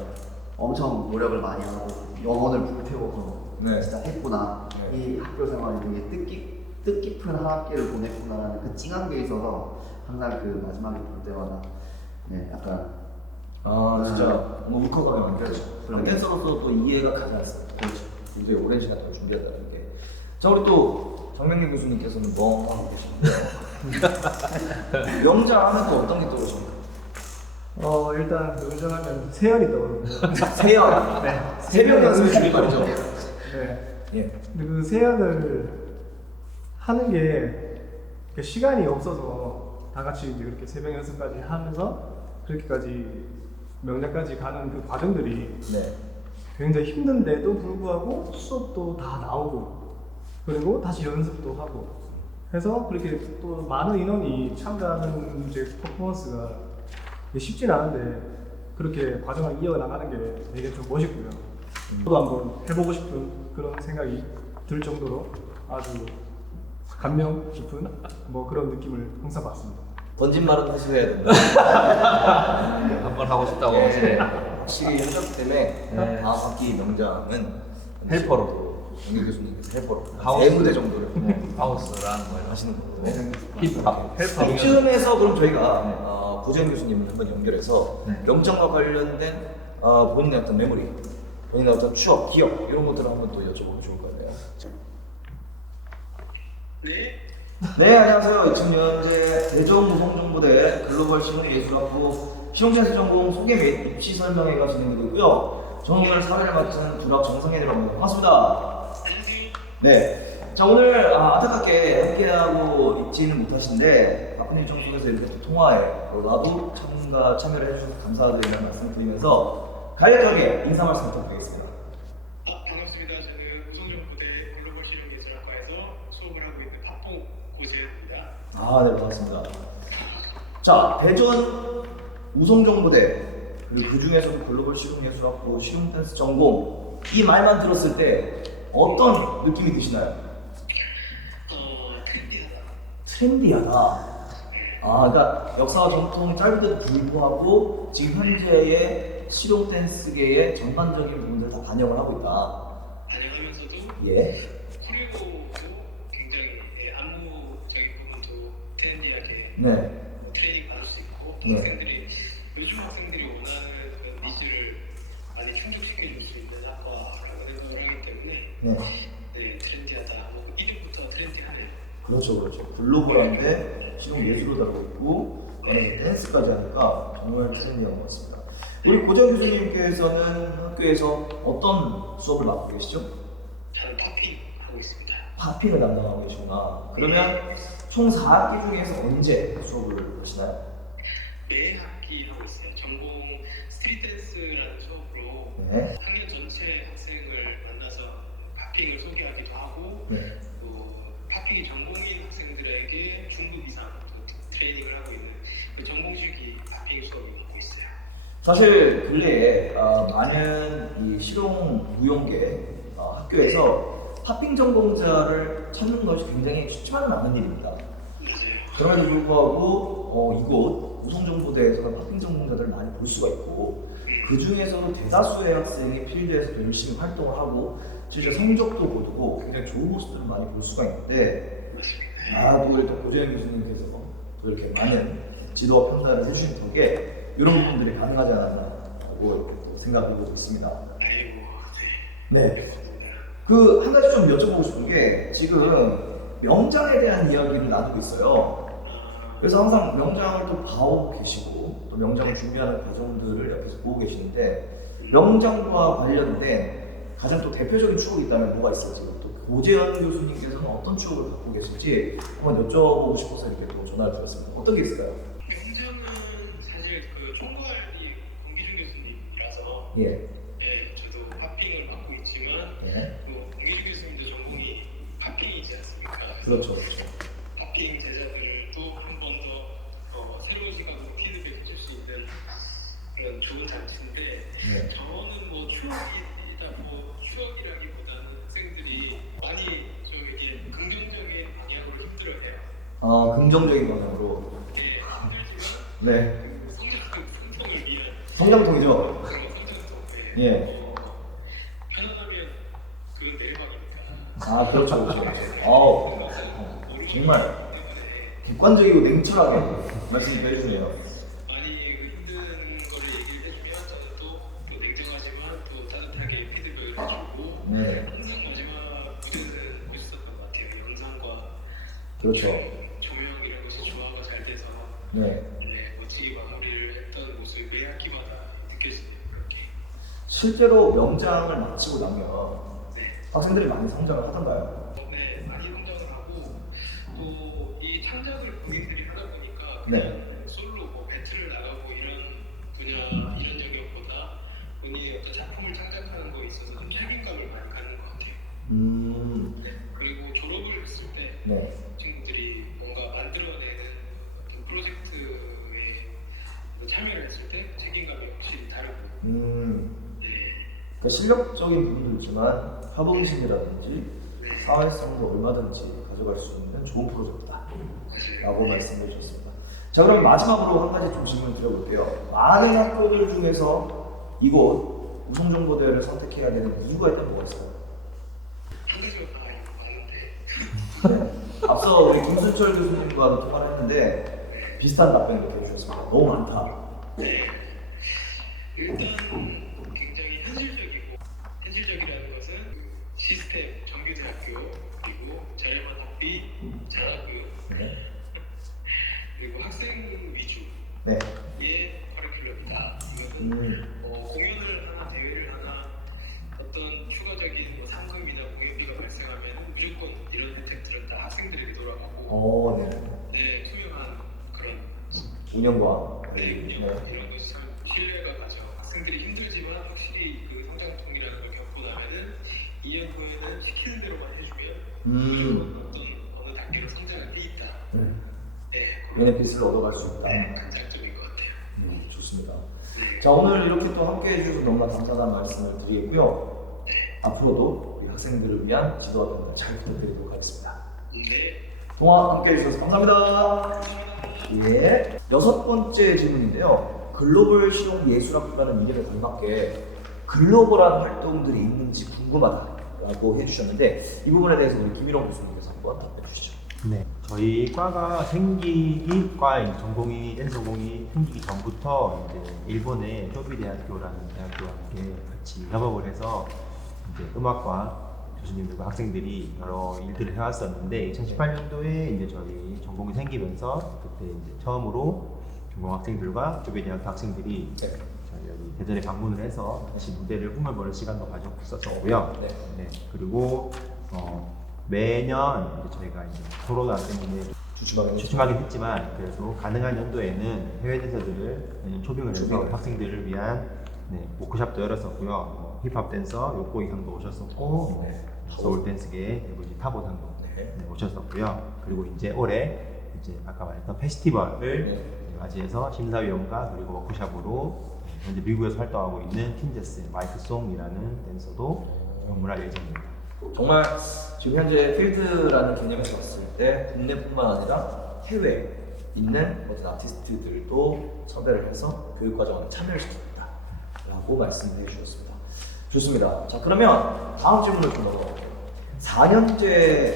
엄청 노력을 많이 하고 영혼을 불태워서 진짜 했구나. 이 학교 생활이 되게 뜻깊은 한 학기를 보냈구나라는 그 찡한 게 있어서 항상 그 마지막에 볼 때마다 약간 진짜 뭔가 울컥하게 만들죠. 그런 게. 댄서로서 또 이해가 가지 않습니다. 그렇죠. 굉장히 오랜 시간 동안 준비한다는 게. 자, 우리 또 정명규 교수님께서는 멍하고 계시는데 명장 하면 또 어떤 게 떠오르십니까? 일단 명장하면 세연이 떠오르고요. 세연. 네. 새벽 연습 줄이 말이죠. 네. 예. 근데 그 세연을 하는 게 시간이 없어서 다 같이 이제 그렇게 새벽 연습까지 하면서 그렇게까지 명장까지 가는 그 과정들이 네. 굉장히 힘든데도 불구하고 수업도 다 나오고 그리고 다시 연습도 하고 해서 그렇게 또 많은 인원이 참가하는 이제 퍼포먼스가 쉽진 않은데 그렇게 과정을 이어나가는 게 되게 좀 멋있고요. 저도 한번 해보고 싶은 그런 생각이 들 정도로 아주 감명 깊은 뭐 그런 느낌을 항상 받습니다. 던진 말은 하셔야 된다. 한번 하고 싶다고 하시네. 확실히 현역 때문에 다음 학기 명장은 헬퍼로. 정규 교수님께서 헬퍼로 하우스. 4무대 정도를 하우스라는 거예요. 하시는 거고 힙합. 이쯤에서 그럼 저희가 고재현 교수님을 한번 연결해서 명장과 관련된 본인의 어떤 메모리, 본인의 어떤 추억, 기억 이런 것들을 한번 또 여쭤보면 좋을 것 같네요. 네, 안녕하세요. 지금 현재 대전무성정보대 글로벌 실용예술학부 실용댄스 전공 소개 및 입시 설명회가 진행되고 있고요. 저는 오늘 사회를 맡은 두락 정성현이라고 합니다. 반갑습니다. 네, 자 오늘 안타깝게 함께하고 있지는 못하신데 바쁜 일정 속에서 이렇게 또 통화에 나도 참여를 해주셔서 감사드린다는 말씀드리면서 간략하게 인사 말씀 부탁드리겠습니다. 반갑습니다. 저는 우성정부대 글로벌 실용예술학과에서 수업을 하고 있는 박봉 고재현입니다. 네, 반갑습니다. 자, 대전 우성정부대 그리고 그 중에서도 글로벌 실용예술학부 실용댄스 전공 이 말만 들었을 때 어떤 느낌이 드시나요? 트렌디하다. 트렌디하다. 아, 그러니까 역사와 전통이 짧은데도 불구하고 지금 현재의 실용 댄스계의 전반적인 부분들을 다 반영을 하고 있다. 반영하면서도 예. 코리오도 굉장히 안무적인 부분도 트렌디하게 네. 트레이닝 받을 수 있고 네. 학생들이 요즘 학생들이 원하는 그런 니즈를 많이 충족시켜줄 수 있는 학과라고 생각을 하기 때문에 네. 네, 트렌디하다. 뭐 이름부터 트렌디하네요. 그렇죠, 그렇죠. 글로벌한데 실용 예술로 다루고 있고 안에서 댄스까지 하니까 정말 트렌디한 것 같습니다. 우리 고정 교수님께서는 학교에서 어떤 수업을 맡고 계시죠? 저는 팝핑 하고 있습니다. 팝핑을 담당하고 계시구나. 그러면 총 4학기 중에서 언제 수업을 하시나요? 매 학기 하고 있어요. 전공 스트리트 댄스라는 수업으로 네. 학년 전체 학생을 만나서 팝핑을 소개하기도 하고 네. 또 팝핑이 전공인 학생들에게 중급 이상 또 트레이닝을 하고 있는 그 전공실기 팝핑 수업을 받고 있어요. 사실 근래에 많은 이 실용 무용계 학교에서 팝핑 전공자를 찾는 것이 굉장히 쉽지만은 않은 일입니다. 맞아요. 그럼에도 불구하고 이곳 우성정보대에서는 팝핑 전공자들을 많이 볼 수가 있고 그 중에서도 대다수의 학생이 필드에서 열심히 활동을 하고 실제 성적도 거두고 굉장히 좋은 모습들을 많이 볼 수가 있는데 또 일단 고재현 교수님께서 또 이렇게 많은 지도와 판단을 해주신 덕에 이런 부분들이 가능하지 않았나라고 생각해보고 있습니다. 아이고, 네. 네. 그 한 가지 좀 여쭤보고 싶은 게 지금 명장에 대한 이야기를 나누고 있어요. 그래서 항상 명장을 또 봐오고 계시고 또 명장을 준비하는 과정들을 옆에서 보고 계시는데 명장과 관련된 가장 또 대표적인 추억이 있다면 뭐가 있을지 또 고재현 교수님께서는 어떤 추억을 갖고 계실지 한번 여쭤보고 싶어서 이렇게 또 전화를 드렸습니다. 어떤 게 있을까요? 명장은 사실 그 총괄이 공기준 교수님이라서 예. 네, 저도 팝핑을 맡고 있지만 예. 그 공기준 교수님도 전공이 팝핑이지 않습니까? 그렇죠, 그렇죠. 팝핑 제자들도 한 번 더 새로운 시각으로 피드백을 줄 수 있는 그런 좋은 장치인데 네. 저는 뭐 추억이라기보다는 학생들이 많이 저에게 긍정적인 방향으로 힘들어해요. 긍정적인 방향으로. 네, 힘들지만 네. 그 성장을 위한 성장통이죠. 그런 성장통. 예. 편안하면 그건 내리막이니까. 그렇죠, 그렇죠. 정말 객관적이고 냉철하게 말씀을 해주네요. 많이 그 힘든 거를 얘기를 해주면 저는 또 냉정하지만 또 따뜻하게 피드백을 해주고 네. 항상 마지막 무대는 멋있었던 것 같아요. 영상과 그렇죠. 조명 이런 것이 조화가 잘 돼서 네. 멋지게 마무리를 했던 모습이 매 학기마다 느껴지네요. 그렇게. 실제로 명장을 마치고 나면 네. 학생들이 많이 성장을 하던가요? 네, 많이 성장을 하고 또 이 창작을 본인들이 하다 보니까 네. 그냥 솔로 뭐 배틀을 나가고 이런 분야 이런 영역보다 본인이 어떤 작품을 창작하는 거에 있어서 좀 책임감을 많이 갖는 것 같아요. 그리고 졸업을 했을 때 네. 친구들이 뭔가 만들어내는 어떤 프로젝트에 참여를 했을 때 책임감이 확실히 다르고 음. 네. 그 실력적인 부분도 있지만 협응심이라든지 사회성도 얼마든지 가져갈 수 있는 좋은 프로젝트다라고 말씀해 주셨습니다. 자, 그럼 마지막으로 한 가지 좀 질문 드려볼게요. 많은 학교들 중에서 이곳 우성정보대를 선택해야 되는 이유가 있다면 뭐가 있을까요? 한 가지가 다 많은데 네. 앞서 우리 김순철 교수님과도 통화를 했는데 비슷한 답변을 이렇게 해주셨습니다. 너무 많다. 네. 일단 굉장히 현실적이라는 것은 시스템, 정규대학교, 그리고 저렴한 학비, 장학금, 네. 그리고 학생 위주의 네. 커리큘럼이다. 이것은 공연을 하나, 대회를 하나, 어떤 추가적인 뭐 상금이나 공연비가 발생하면 무조건 이런 혜택들은 다 학생들에게 돌아가고 네. 네, 투명한 그런 운영과 이런 것이 참 신뢰가 가죠. 학생들이 힘들지만 확실히 그 성장통이라는 걸 겪고 나면은 2년 후에는 시키는 대로만 해주면 무조건 어느 단계로 성장할 때 있다. 네, 베네핏을 얻어갈 수 있다. 큰 장점인 것 같아요. 좋습니다. 네. 자, 오늘 이렇게 또 함께 해주셔서 너무나 감사하다는 말씀을 드리겠고요. 앞으로도 우리 학생들을 위한 지도와 경험을 잘 부탁드리도록 하겠습니다. 네. 동화 함께 해주셔서 감사합니다. 예. 6번째 질문인데요. 글로벌 실용 예술학부라는 미래에 걸맞게 글로벌한 활동들이 있는지 궁금하다라고 해주셨는데 이 부분에 대해서 우리 김일홍 교수님께서 한번 답해 주시죠. 네, 저희 과가 생기기 과인 전공이 댄스 전공이 생기기 전부터 이제 일본의 쇼비 대학교라는 대학교와 함께 같이 협업을 해서 이제 음악과 교수님들과 학생들이 여러 일들을 해왔었는데 2018년도에 이제 저희 전공이 생기면서 그때 이제 처음으로 전공 학생들과 쇼비 대학교 학생들이 저희 여기 대전에 방문을 해서 다시 무대를 꾸며보는 시간도 가졌었고요. 네. 네, 그리고 매년 이제 저희가 이제 코로나 때문에 주춤하긴 했지만 그래도 가능한 연도에는 해외 댄서들을 매년 초빙을 해서 학생들을 위한 워크숍도 열었었고요. 힙합 댄서 요코이 형도 오셨었고 서울 댄스계 에브지 타보 형도 오셨었고요. 그리고 이제 올해 이제 아까 말했던 페스티벌을 맞이해서 심사위원과 그리고 워크숍으로 현재 미국에서 활동하고 있는 틴제스 마이크송이라는 댄서도 방문할 예정입니다. 정말 지금 현재 필드라는 개념에서 봤을 때 국내뿐만 아니라 해외에 있는 어떤 아티스트들도 섭외를 해서 교육과정에 참여를 시켰다 라고 말씀해 주셨습니다. 좋습니다. 자, 그러면 다음 질문을 좀 넘어갈게요. 4년제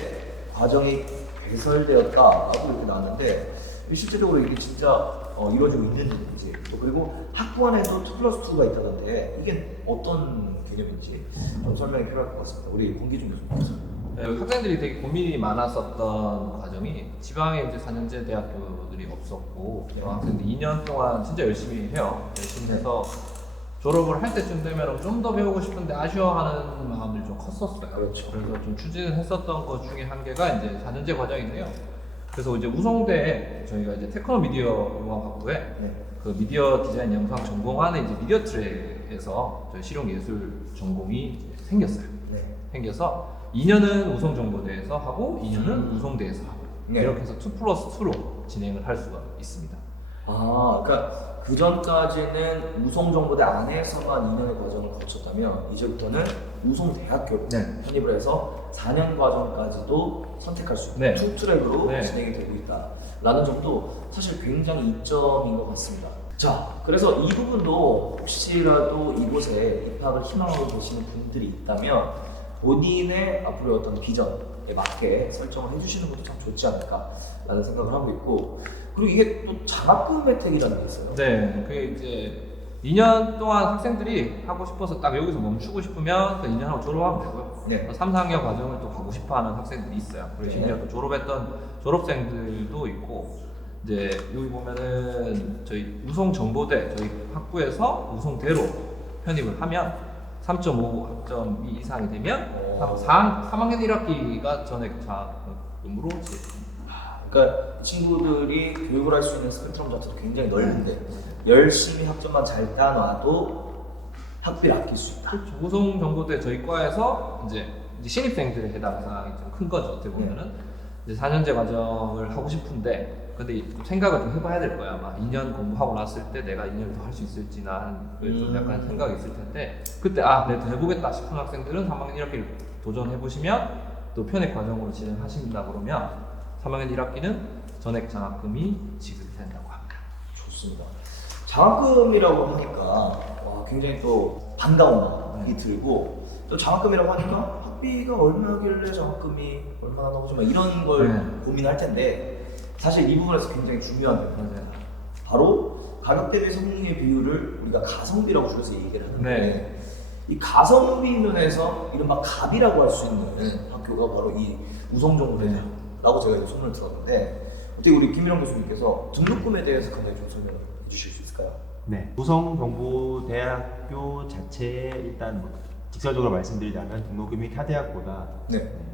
과정이 개설되었다라고 이렇게 나왔는데 실제적으로 이게 진짜 이루어지고 있는지 또 그리고 학부 안에도 2+2가 있다던데 이게 어떤 개념인지 좀 설명이 필요할 것 같습니다. 우리 권기준 교수님. 네, 학생들이 되게 고민이 많았었던 과정이 지방에 이제 4년제 대학교들이 없었고 학생들이 2년 동안 진짜 열심히 해요. 열심히 해서 졸업을 할 때쯤 되면 좀 더 배우고 싶은데 아쉬워하는 마음들이 좀 컸었어요. 그렇죠. 그래서 좀 추진을 했었던 것 중에 한 개가 이제 4년제 과정인데요. 그래서 이제 우송대에 저희가 이제 테크노 미디어 융합학부에 그 미디어 디자인 영상 전공하는 이제 미디어 트랙에서 저희 실용 예술 전공이 이제 생겼어요. 생겨서 2년은 우송정보대에서 하고 2년은 우송대에서 하고 이렇게 해서 2+2로 진행을 할 수가 있습니다. 아, 그러니까 그 전까지는 우송정보대 안에서만 2년의 과정을 거쳤다면 이제부터는 우송대학교로 편입을 해서 4년 과정까지도 선택할 수 있는 투 트랙으로 진행이 되고 있다라는 점도 사실 굉장히 이점인 것 같습니다. 자, 그래서 이 부분도 혹시라도 이곳에 입학을 희망하고 계시는 분들이 있다면 본인의 앞으로의 어떤 비전에 맞게 설정을 해주시는 것도 참 좋지 않을까라는 생각을 하고 있고 그리고 이게 또 장학금 혜택이라는 게 있어요. 네, 그게 이제 2년 동안 학생들이 하고 싶어서 딱 여기서 멈추고 싶으면 그 2년 하고 졸업하면 되고요. 3, 4학년 과정을 또 가고 싶어하는 학생들이 있어요. 그리고 심지어 또 졸업했던 졸업생들도 있고 이제 여기 보면은 저희 우송정보대 저희 학부에서 우송대로 편입을 하면 3.5 학점이 이상이 되면 3학년 1학기가 전액 장학금으로 그러니까 친구들이 교육을 할 수 있는 스펙트럼 자체도 굉장히 넓은데 열심히 학점만 잘 따놔도 학비를 아낄 수 있다. 그렇죠. 우송정보대 저희 과에서 이제 신입생들에 해당 사항이 좀 큰 거죠. 어떻게 보면은 이제 4년제 과정을 하고 싶은데 근데 생각을 좀 해봐야 될 거야. 아마 2년 공부하고 났을 때 내가 2년을 더 할 수 있을지나 좀 약간 생각이 있을 텐데 그때 내가 더 해보겠다 싶은 학생들은 3학년 1학기를 도전해보시면 또 편입 과정으로 진행하신다 그러면 3학년 1학기는 전액 장학금이 지급이 된다고 합니다. 좋습니다. 장학금이라고 하니까 굉장히 또 반가운 마음이 들고 또 장학금이라고 하니까 학비가 얼마길래 장학금이 얼마나 나오지 막 이런 걸 고민할 텐데 사실 이 부분에서 굉장히 중요한 부분은 바로 가격 대비 성능의 비율을 우리가 가성비라고 줄여서 얘기를 하는데 이 가성비 면에서 이른바 갑이라고 할 수 있는 학교가 바로 이 우송정보대라고 제가 소문을 들었는데 어떻게 우리 김일홍 교수님께서 등록금에 대해서 간단히 좀 설명해 주실 수 있을까요? 네, 우송정보대학교 자체에 일단 직설적으로 말씀드리자면 등록금이 타 대학보다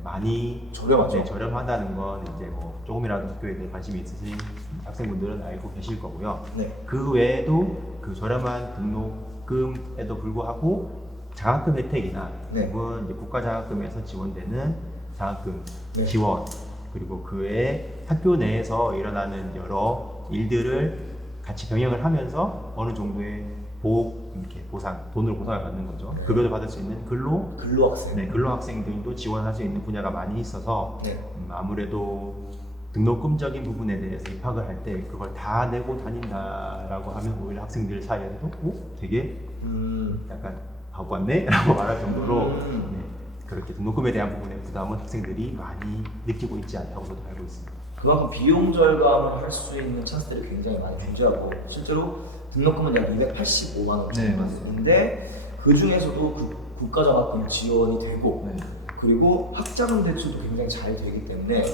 많이 저렴하죠. 저렴하다는 건 이제 뭐 조금이라도 학교에 대해 관심이 있으신 학생분들은 알고 계실 거고요. 그 외에도 그 저렴한 등록금에도 불구하고 장학금 혜택이나 혹은 이제 국가 장학금에서 지원되는 장학금 지원 그리고 그 외에 학교 내에서 일어나는 여러 일들을 같이 병행을 하면서 어느 정도의 이렇게 돈을 보상을 받는 거죠. 급여를 받을 수 있는 근로학생. 네, 근로학생들도 지원할 수 있는 분야가 많이 있어서 네. 아무래도 등록금적인 부분에 대해서 입학을 할 때 그걸 다 내고 다닌다라고 하면 오히려 학생들 사이에서도 되게 약간 바보 같네? 라고 말할 정도로 네, 그렇게 등록금에 대한 부분의 부담은 학생들이 많이 느끼고 있지 않다고 저도 알고 있습니다. 그만큼 비용 절감을 할 수 있는 찬스들이 굉장히 많이 존재하고 실제로 등록금은 약 285만 원 네, 정도인데 그 중에서도 국가장학금 지원이 되고 네. 그리고 학자금 대출도 굉장히 잘 되기 때문에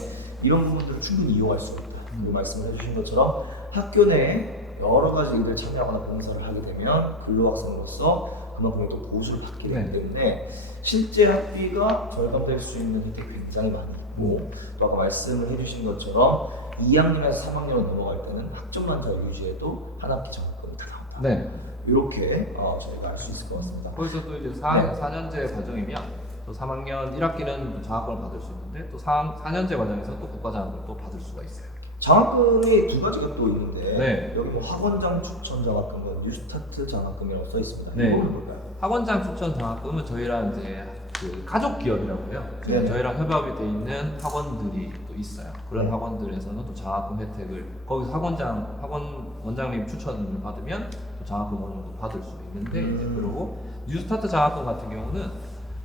이런 부분들을 충분히 이용할 수 있다. 그리고 말씀을 해주신 것처럼 학교 내에 여러 가지 일을 참여하거나 봉사를 하게 되면 근로학생으로서 그만큼의 또 보수를 받게 되기 때문에 실제 학비가 절감될 수 있는 혜택이 굉장히 많이 있고 또 아까 말씀을 해주신 것처럼 2학년에서 3학년으로 넘어갈 때는 학점 만점 유지에도 한 학기 장학금이 다 나온다. 네. 이렇게 저희가 알 수 있을 것 같습니다. 거기서 또 이제 네. 4년제 과정이면 또 3학년 1학기는 장학금을 받을 수 있는데 또 4년제 과정에서 또 국가장학금을 또 받을 수가 있어요. 장학금이 두 가지가 또 있는데 네. 여기 뭐 학원장 추천 장학금과 뉴스타트 장학금이라고 써 있습니다. 네. 이거는 뭘까요? 학원장 추천 장학금은 저희랑 이제 그 가족 기업이라고 해요. 네. 저희랑 협업이 돼 있는 학원들이 또 있어요. 그런 네. 학원들에서는 또 장학금 혜택을 거기서 학원 원장님 추천을 받으면 또 장학금 어느 정도 받을 수 있는데 이제 그러고 뉴스타트 장학금 같은 경우는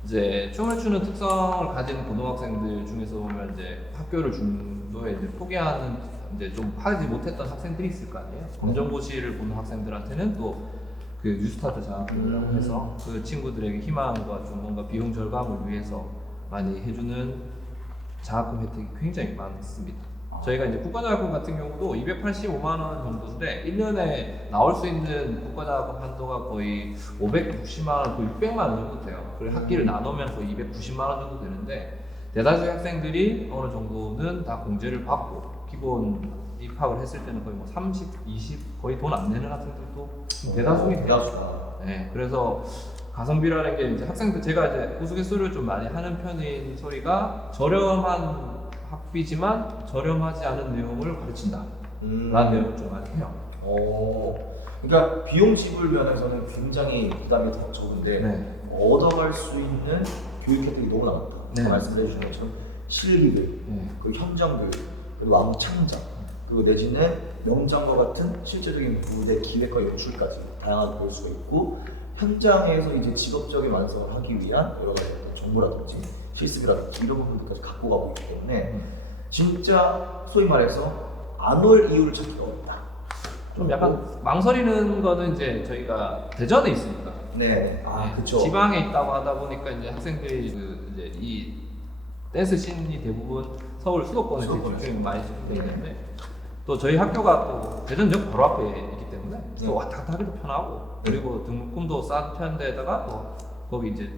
이제 춤을 추는 특성을 가진 고등학생들 중에서 보면 이제 학교를 중도에 이제 포기하는 이제 좀 하지 못했던 학생들이 있을 거 아니에요. 검정고시를 보는 학생들한테는 또 그 뉴스타트 장학금이라고 해서 그 친구들에게 희망과 좀 뭔가 비용 절감을 위해서 많이 해주는 장학금 혜택이 굉장히 많습니다. 저희가 이제 국가장학금 같은 경우도 285만 원 정도인데 1년에 나올 수 있는 국가장학금 한도가 거의 560만 원, 거의 600만 원 정도 돼요. 그리고 학기를 나누면 거의 290만 원 정도 되는데 대다수의 학생들이 어느 정도는 다 공제를 받고 기본 입학을 했을 때는 거의 뭐 30, 20 거의 돈 안 내는 학생들도 대다수긴 돼요. 네, 그래서 가성비라는 게 이제 학생들 제가 이제 우스갯소리를 좀 많이 하는 편인 소리가 저렴한 학비지만 저렴하지 않은 내용을 가르친다라는 내용을 좀 많이 해요. 그러니까 비용 지불 면에서는 굉장히 부담이 더 적은데 네. 얻어갈 수 있는 교육 혜택이 너무 많다. 네. 말씀해 주신 것처럼 실기들, 네. 그리고 현장들, 그리고 왕창작, 그리고 내지는 명장과 같은 실제적인 무대 기획과 연출까지 다양하게 볼 수가 있고 현장에서 이제 직업적인 완성을 하기 위한 여러 가지 정보라든지 실습이라든지 이런 부분들까지 갖고 가고 있기 때문에 진짜 소위 말해서 안 올 이유를 찾기가 어렵다. 좀 약간 망설이는 거는 이제 저희가 대전에 있으니까. 네, 그렇죠. 지방에 있다고 하다 보니까 이제 학생들이 그 이제 이 댄스 씬이 대부분 서울 수도권에 집중이 많이 되어 있는데 또 저희 학교가 또 대전역 바로 앞에 있기 때문에 또 왔다 갔다 하기도 편하고 그리고 등록금도 싼 편인데다가 또 거기 이제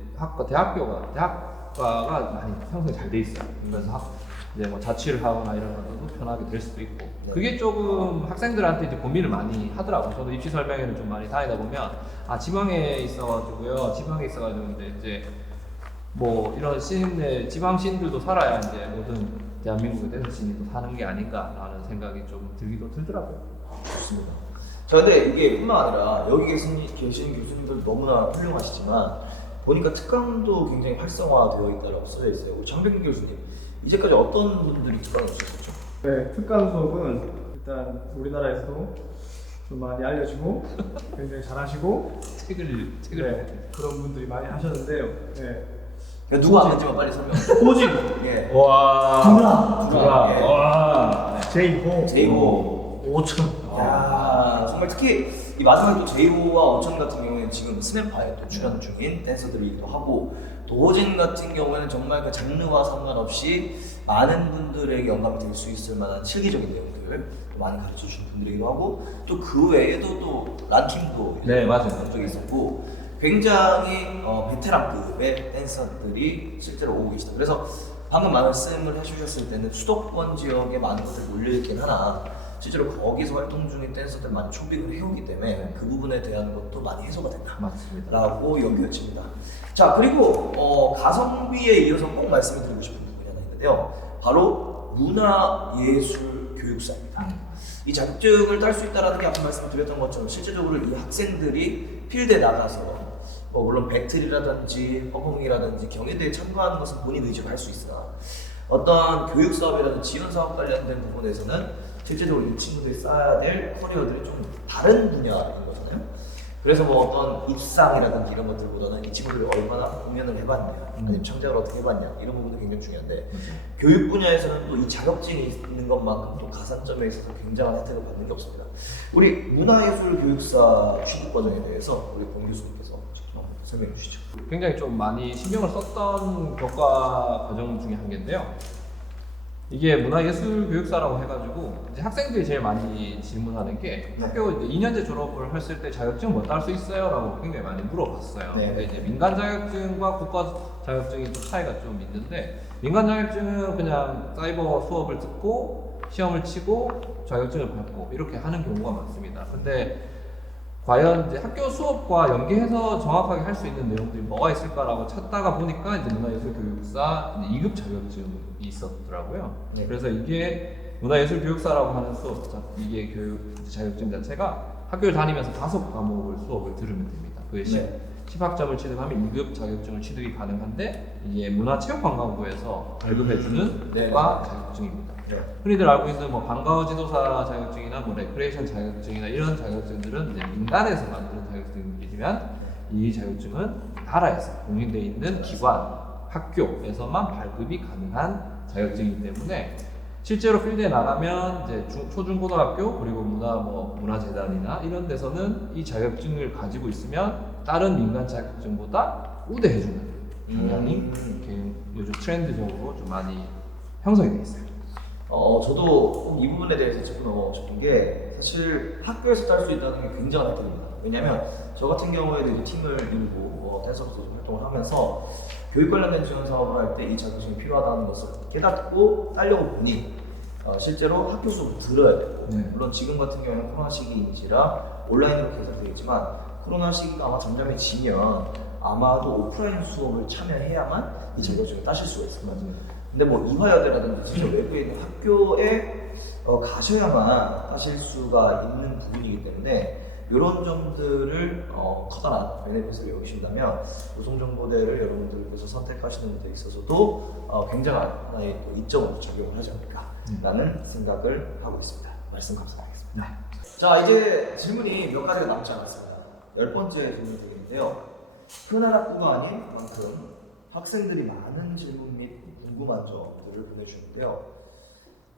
대학가가 많이 형성이 잘 돼 있어요. 그래서 이제 뭐 자취를 하거나 이런 것도 편하게 될 수도 있고 그게 조금 학생들한테 이제 고민을 많이 하더라고요. 저도 입시 설명회를 좀 많이 다니다 보면 지방에 있어가지고요. 근데 이제 뭐 이런 지방 시인들도 살아야 이제 모든 대한민국의 댄스 시인도 사는 게 아닌가라는 생각이 좀 들기도 들더라고요. 좋습니다. 자, 근데 이게 뿐만 아니라 여기 계신 교수님들 너무나 훌륭하시지만 보니까 특강도 굉장히 활성화되어 있다고 써져 있어요. 우리 장백균 교수님, 이제까지 어떤 분들이 특강을 주셨죠? 네, 특강 수업은 일단 우리나라에서도 좀 많이 알려지고 굉장히 잘하시고 책을 네, 그런 분들이 많이 하셨는데요. 네. 그러니까 누가 안 했지만 빨리 설명. 호진, 예. 와 누가? 예. 와 제이호, 제이호, 오천. 야, 정말 특히 이 마지막 또 제이호와 오천 같은 경우에는 지금 스맨파에 또 출연 중인 댄서들이기도 하고 또 호진 같은 경우에는 정말 그 장르와 상관없이 많은 분들에게 영감이 될 수 있을 만한 실기적인 내용들을 많이 가르쳐 주시는 분들이기도 하고 또 그 외에도 또 란킴도 네, 맞아요. 적이 있었고 굉장히 베테랑급의 댄서들이 실제로 오고 계시다. 그래서 방금 말씀을 해주셨을 때는 수도권 지역에 많은 것들이 몰려있긴 하나 실제로 거기서 활동 중인 댄서들 많이 초빙을 해오기 때문에 그 부분에 대한 것도 많이 해소가 된다. 맞습니다. 라고 여겨집니다. 자, 그리고 가성비에 이어서 꼭 말씀을 드리고 싶은 부분이 하나 있는데요. 바로 문화예술교육사입니다. 이 자격증을 딸 수 있다는 게 아까 말씀을 드렸던 것처럼 실제적으로 이 학생들이 필드에 나가서 물론 배틀이라든지 퍼포밍이라든지 경연대회에 참가하는 것은 본인 의지로 할 수 있으나 어떤 교육 사업이라든지 지원 사업 관련된 부분에서는 실제적으로 이 친구들이 쌓아야 될 커리어들이 좀 다른 분야인 거잖아요. 그래서 뭐 어떤 입상이라든지 이런 것들보다는 이 친구들이 얼마나 공연을 해봤냐, 아니면 창작을 어떻게 해봤냐 이런 부분도 굉장히 중요한데 교육 분야에서는 또 이 자격증이 있는 것만큼 또 가산점에 있어서 굉장한 혜택을 받는 게 없습니다. 우리 문화예술교육사 취득 과정에 대해서 우리 권 교수님께서 한번 설명해 주시죠. 굉장히 좀 많이 신경을 썼던 교과 과정 중에 한 개인데요. 이게 문화예술교육사라고 해가지고 이제 학생들이 제일 많이 질문하는 게 학교 이제 2년제 졸업을 했을 때 자격증 뭐 딸 수 있어요? 라고 굉장히 많이 물어봤어요. 네. 근데 이제 민간 자격증과 국가 자격증이 좀 차이가 좀 있는데 민간 자격증은 그냥 사이버 수업을 듣고 시험을 치고 자격증을 받고 이렇게 하는 경우가 많습니다. 근데 과연 이제 학교 수업과 연계해서 정확하게 할 수 있는 내용들이 뭐가 있을까라고 찾다가 보니까 이제 문화예술교육사 2급 자격증이 있었더라고요. 네. 그래서 이게 문화예술교육사라고 하는 수업, 이게 교육 자격증 자체가 학교를 다니면서 5과목을 수업을 들으면 됩니다. 그게 10학점을 취득하면 2급 자격증을 취득이 가능한데 이게 문화체육관광부에서 발급해주는 네. 과 자격증입니다. 네. 흔히들 알고 있는 뭐 방과후 지도사 자격증이나 뭐 레크레이션 자격증이나 이런 자격증들은 이제 민간에서 만드는 자격증이지만 이 자격증은 나라에서 공인되어 있는 기관, 학교에서만 발급이 가능한 자격증이기 때문에 실제로 필드에 나가면 이제 초중고등학교 그리고 문화재단이나 이런 데서는 이 자격증을 가지고 있으면 다른 민간 자격증보다 우대해주는 경향이 이렇게 요즘 트렌드적으로 좀 많이 형성이 되어 있어요. 저도 이 부분에 대해서 짚고 넘어가고 싶은 게 사실 학교에서 딸 수 있다는 게 굉장한 혜택입니다. 왜냐하면 저 같은 경우에도 이제 팀을 이루고 댄서로서 활동을 하면서 교육 관련된 지원 사업을 할 때 이 자격증이 필요하다는 것을 깨닫고 따려고 보니 실제로 학교 수업을 들어야 되고 물론 지금 같은 경우는 코로나 시기인지라 온라인으로 개설되겠지만 코로나 시기가 아마 잠잠해지면 아마도 오프라인 수업을 참여해야만 이 자격증을 따실 수가 있을 거예요. 근데 뭐 이화여대라든지 진짜 외부에 있는 학교에 가셔야만 따실 수가 있는 부분이기 때문에 이런 점들을 커다란 베네핏을 여기신다면 노송정보대를 여러분들께서 선택하시는 데 있어서도 굉장한 하나의 또 이점으로 적용을 하지 않을까라는 생각을 하고 있습니다. 말씀 감사하겠습니다. 자, 이제 질문이 몇 가지가 남지 않았습니다. 10번째 질문 드리는데요. 흔한 학부가 아닌 만큼 학생들이 많은 질문 및 궁금한 점들을 보내주셨는데요.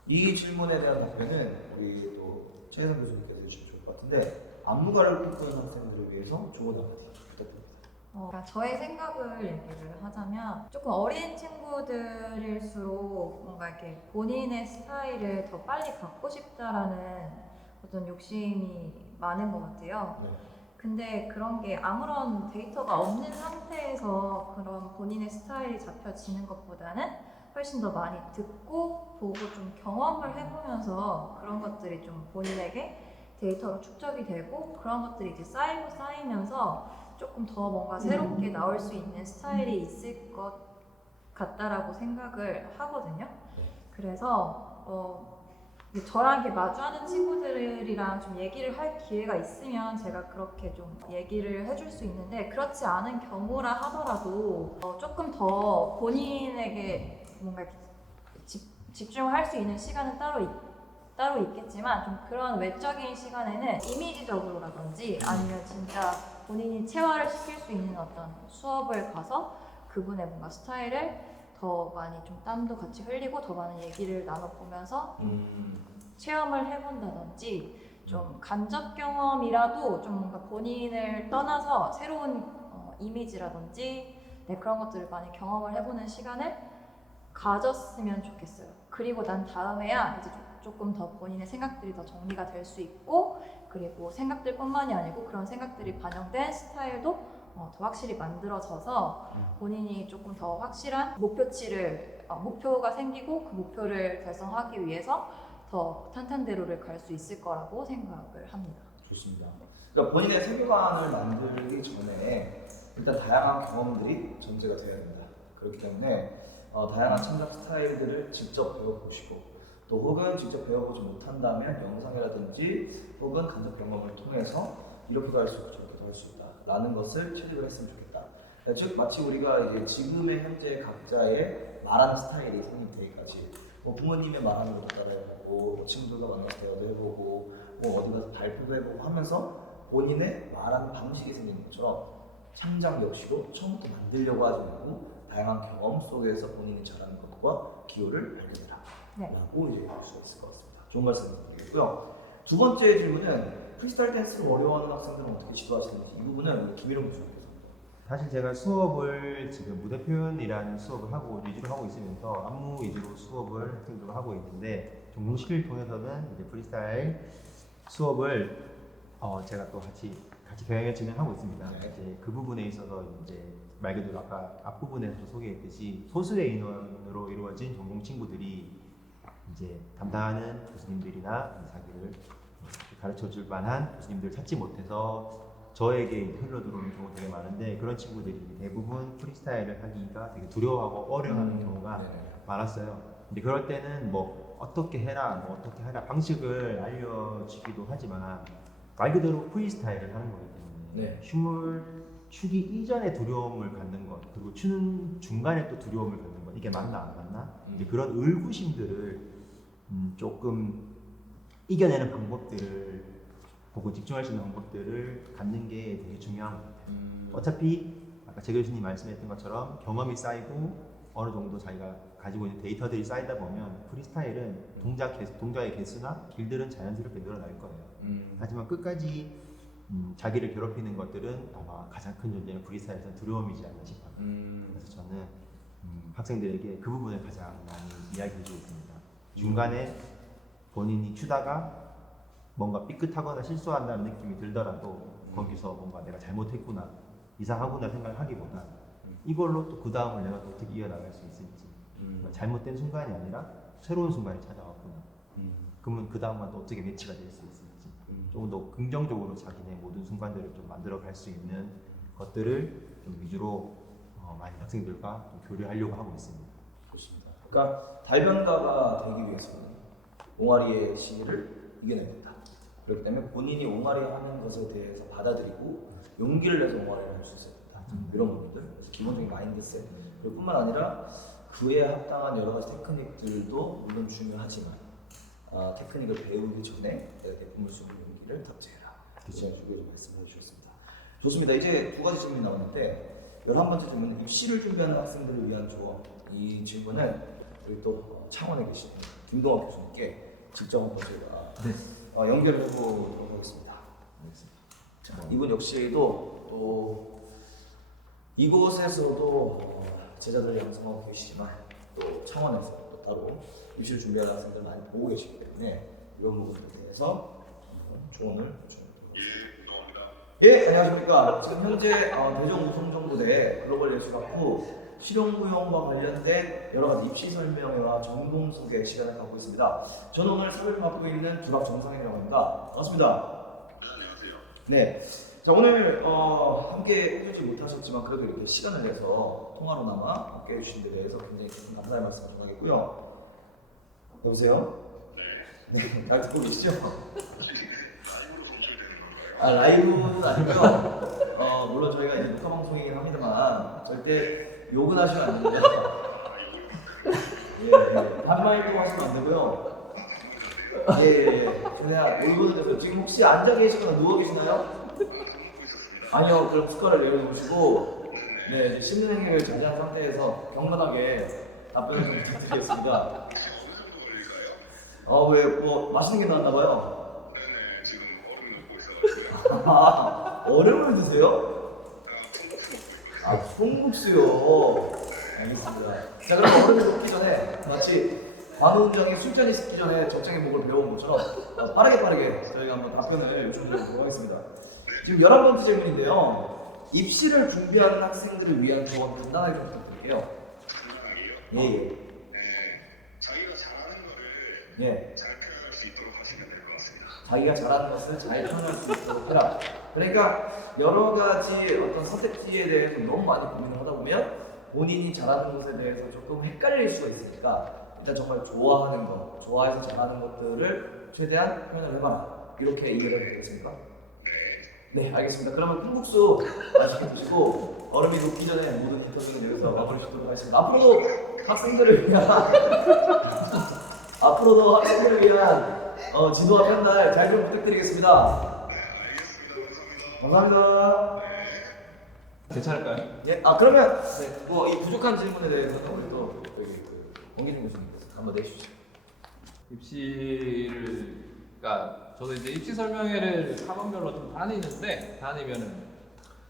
이 질문에 대한 답변은 우리 또 최혜선 교수님께서 해주시면 좋을 것 같은데 안무가를 꿈꾸는 학생들을 위해서 조언 한마디 부탁드립니다. 그러니까 저의 생각을 얘기를 하자면 조금 어린 친구들일수록 뭔가 이렇게 본인의 스타일을 더 빨리 갖고 싶다라는 어떤 욕심이 많은 것 같아요. 네. 근데 그런 게 아무런 데이터가 없는 상태에서 그런 본인의 스타일이 잡혀지는 것보다는 훨씬 더 많이 듣고 보고 좀 경험을 해보면서 그런 것들이 좀 본인에게 데이터로 축적이 되고 그런 것들이 이제 쌓이면서 조금 더 뭔가 새롭게 나올 수 있는 스타일이 있을 것 같다라고 생각을 하거든요. 그래서 저랑 이렇게 마주하는 친구들이랑 좀 얘기를 할 기회가 있으면 제가 그렇게 좀 얘기를 해줄 수 있는데 그렇지 않은 경우라 하더라도 조금 더 본인에게 뭔가 집중할 수 있는 시간은 따로 있겠지만 좀 그런 외적인 시간에는 이미지적으로라든지 아니면 진짜 본인이 체화를 시킬 수 있는 어떤 수업을 가서 그분의 뭔가 스타일을 더 많이 좀 땀도 같이 흘리고 더 많은 얘기를 나눠보면서 체험을 해본다든지 좀 간접 경험이라도 좀 뭔가 본인을 떠나서 새로운 이미지라든지 그런 것들을 많이 경험을 해보는 시간을 가졌으면 좋겠어요. 그리고 난 다음에야 이제 조금 더 본인의 생각들이 더 정리가 될 수 있고 그리고 생각들뿐만이 아니고 그런 생각들이 반영된 스타일도 더 확실히 만들어져서 본인이 조금 더 확실한 목표가 생기고 그 목표를 달성하기 위해서 더 탄탄대로를 갈 수 있을 거라고 생각을 합니다. 좋습니다. 그러니까 본인의 세계관을 만들기 전에 일단 다양한 경험들이 전제가 되어야 합니다. 그렇기 때문에 다양한 창작 스타일들을 직접 배워보시고 또 혹은 직접 배워보지 못한다면 영상이라든지 혹은 간접 경험을 통해서 이렇게도 할 수 있고 저렇게도 할 수 있다. 라는 것을 체득을 했으면 좋겠다. 즉 마치 우리가 이제 지금의 현재 각자의 말하는 스타일이 성립되기까지 뭐 부모님의 말하는 거 따라해보고 뭐 친구들과 만나서 대화도 해보고 뭐 어디 가서 발표도 해보고 하면서 본인의 말하는 방식이 생기는 것처럼 창작 역시도 처음부터 만들려고 하지 말고 다양한 경험 속에서 본인이 잘하는 것과 기호를 발견해라 라고 이제 할 수가 있을 것 같습니다. 좋은 말씀 드리겠고요. 두 번째 질문은 프리스타일 댄스를 어려워하는 학생들은 어떻게 지도하시는지 이 부분은 김일용 교수님께서. 사실 제가 수업을 지금 무대 표현이라는 수업을 하고 위주로 하고 있으면서 안무 위주로 수업을 학생들과 하고 있는데 전공식을 통해서는 이제 프리스타일 수업을 제가 또 같이 경영을 진행하고 있습니다. 네. 이제 그 부분에 있어서 이제 말 그대로 아까 앞부분에서 소개했듯이 소수의 인원으로 이루어진 전공 친구들이 이제 담당하는 교수님들이나 자기를 가르쳐줄 만한 교수님들을 찾지 못해서 저에게 흘러들어오는 경우가 되게 많은데 그런 친구들이 대부분 프리스타일을 하기가 되게 두려워하고 어려워하는 경우가 많았어요. 근데 그럴 때는 뭐 어떻게 해라 방식을 알려주기도 하지만 말 그대로 프리스타일을 하는 거기 때문에 춤을 추기 이전에 두려움을 갖는 것 그리고 추는 중간에 또 두려움을 갖는 것 이게 맞나 안 맞나 이제 그런 의구심들을 조금 이겨내는 방법들을 보고 집중할 수 있는 방법들을 갖는 게 되게 중요한 것 같아요. 어차피 아까 재 교수님 말씀했던 것처럼 경험이 쌓이고 어느 정도 자기가 가지고 있는 데이터들이 쌓이다 보면 프리스타일은 동작의 개수나 길들은 자연스럽게 늘어날 거예요. 하지만 끝까지 자기를 괴롭히는 것들은 아마 가장 큰 존재는 프리스타일에서 두려움이지 않나 싶어요. 그래서 저는 학생들에게 그 부분을 가장 많이 이야기해주고 있습니다. 중간에 본인이 추다가 뭔가 삐끗하거나 실수한다는 느낌이 들더라도 거기서 뭔가 내가 잘못했구나 이상하구나 생각하기보다 이걸로 또 그 다음을 내가 또 어떻게 이어나갈 수 있을지 그러니까 잘못된 순간이 아니라 새로운 순간이 찾아왔구나 그러면 그 다음과 또 어떻게 매치가 될 수 있을지 조금 더 긍정적으로 자기네 모든 순간들을 좀 만들어 갈 수 있는 것들을 좀 위주로 많이 학생들과 좀 교류하려고 하고 있습니다. 그렇습니다. 그러니까 달변가가 되기 위해서는 옹알이의 시기를 이겨내야 된다. 그렇기 때문에 본인이 옹알이 하는 것에 대해서 받아들이고 용기를 내서 옹알이를 할 수 있어야 된다. 이런 부분들. 그래서 기본적인 마인드셋. 그리고 뿐만 아니라 그에 합당한 여러 가지 테크닉들도 물론 중요하지만 테크닉을 배우기 전에 내가 내뿜을 수 있는 용기를 탑재해라. 이런 식으로 말씀해 주셨습니다. 좋습니다. 이제 두 가지 질문이 나오는데 11번째 질문은 입시를 준비하는 학생들을 위한 조언. 이 질문은 우리 또 창원에 계신 김동학 교수님께 직접 한번 저희가 연결을 해보도록 하겠습니다. 자, 이분 역시도 또 이곳에서도 제자들을 양성하고 계시지만 또 창원에서 또 따로 입시를 준비하는 학생들 많이 보고 계시기 때문에 이런 부분에 대해서 조언을 예, 안녕하십니까. 지금 현재 대전우성정부대 글로벌예술학부 실용무용과 관련된 여러 가지 입시 설명회와 전공 소개 시간을 갖고 있습니다. 저는 오늘 수업을 맡고 있는 두락 정상이라고 합니다. 반갑습니다. 안녕하세요. 네. 자, 오늘 함께 해주지 못하셨지만 그래도 이렇게 시간을 내서 통화로나마 함께 해주신 데 대해서 굉장히 감사의 말씀 전하겠고요. 여보세요? 네. 네, 잘 듣고 계시죠? 라이브로 송출되는 건가요? 라이브는 아니고요. 물론 저희가 이제 녹화 방송이긴 합니다만 절대 욕은 하시면 안 됩니다. 예. 반말도 하시면 안 되고요. 예. 그냥 놀고는 돼서 지금 혹시 앉아 계시거나 누워 계시나요? 아니요. 그럼 숟가락을 내려놓으시고 네, 이제 씹는 행위를 자제한 상태에서 경건하게 답변을 좀 부탁드리겠습니다. 왜 뭐 맛있는 게 나왔나 봐요. 네네, 지금 얼음 넣고 있어가지고요. 얼음을 드세요? 콩국수요. 알겠습니다. 자, 그럼 얼음을 먹기 전에 마치 관우은정이 술잔이 씻기 전에 적장의 목을 배워온 것처럼 빠르게 저희가 한번 답변을 요청드리도록 하겠습니다. 지금 11번째 질문인데요. 입시를 준비하는 학생들을 위한 조언 간단하게 좀 부탁드릴게요. 간단하게요? 예. 네, 자기가 잘하는 거를 예. 잘 표현할 수 있도록 하시면 될 것 같습니다. 자기가 잘하는 것을 잘 표현할 수 있도록 해라. 그러니까 여러 가지 어떤 선택지에 대해서 너무 많이 고민을 하다 보면 본인이 잘하는 것에 대해서 조금 헷갈릴 수가 있으니까 일단 정말 좋아하는 것, 좋아해서 잘하는 것들을 최대한 표현을 해봐라. 이렇게 이해가 되겠습니까? 네. 네, 알겠습니다. 그러면 콩국수 맛있게 드시고 얼음이 녹기 전에 모든 인터뷰는 여기서 마무리 짓도록 하겠습니다. 앞으로도 학생들을 위한 지도와 편달 잘 좀 부탁드리겠습니다. 감사합니다. 괜찮을까요? 예, 그러면 뭐 이 부족한 질문에 대해서는 우리 또 여기 원기준 교수님께서 한번 내주시죠. 그러니까 저도 이제 입시 설명회를 학원별로 좀 다니면은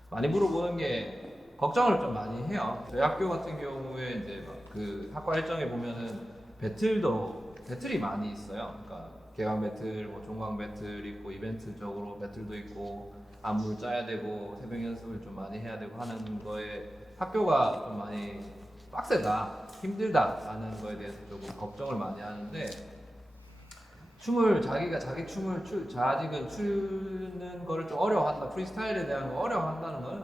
많이 물어보는 게 걱정을 좀 많이 해요. 저희 학교 같은 경우에 이제 막 그 학과 일정에 보면은 배틀이 많이 있어요. 그러니까 개강 배틀, 뭐 종강 배틀 있고 이벤트적으로 배틀도 있고 안무를 짜야 되고 새벽 연습을 좀 많이 해야 되고 하는 거에 학교가 좀 많이 빡세다, 힘들다라는 거에 대해서 조금 걱정을 많이 하는데 자기 춤을 자직은 추는 거를 좀 어려워한다, 프리스타일에 대한 거 어려워한다는 거는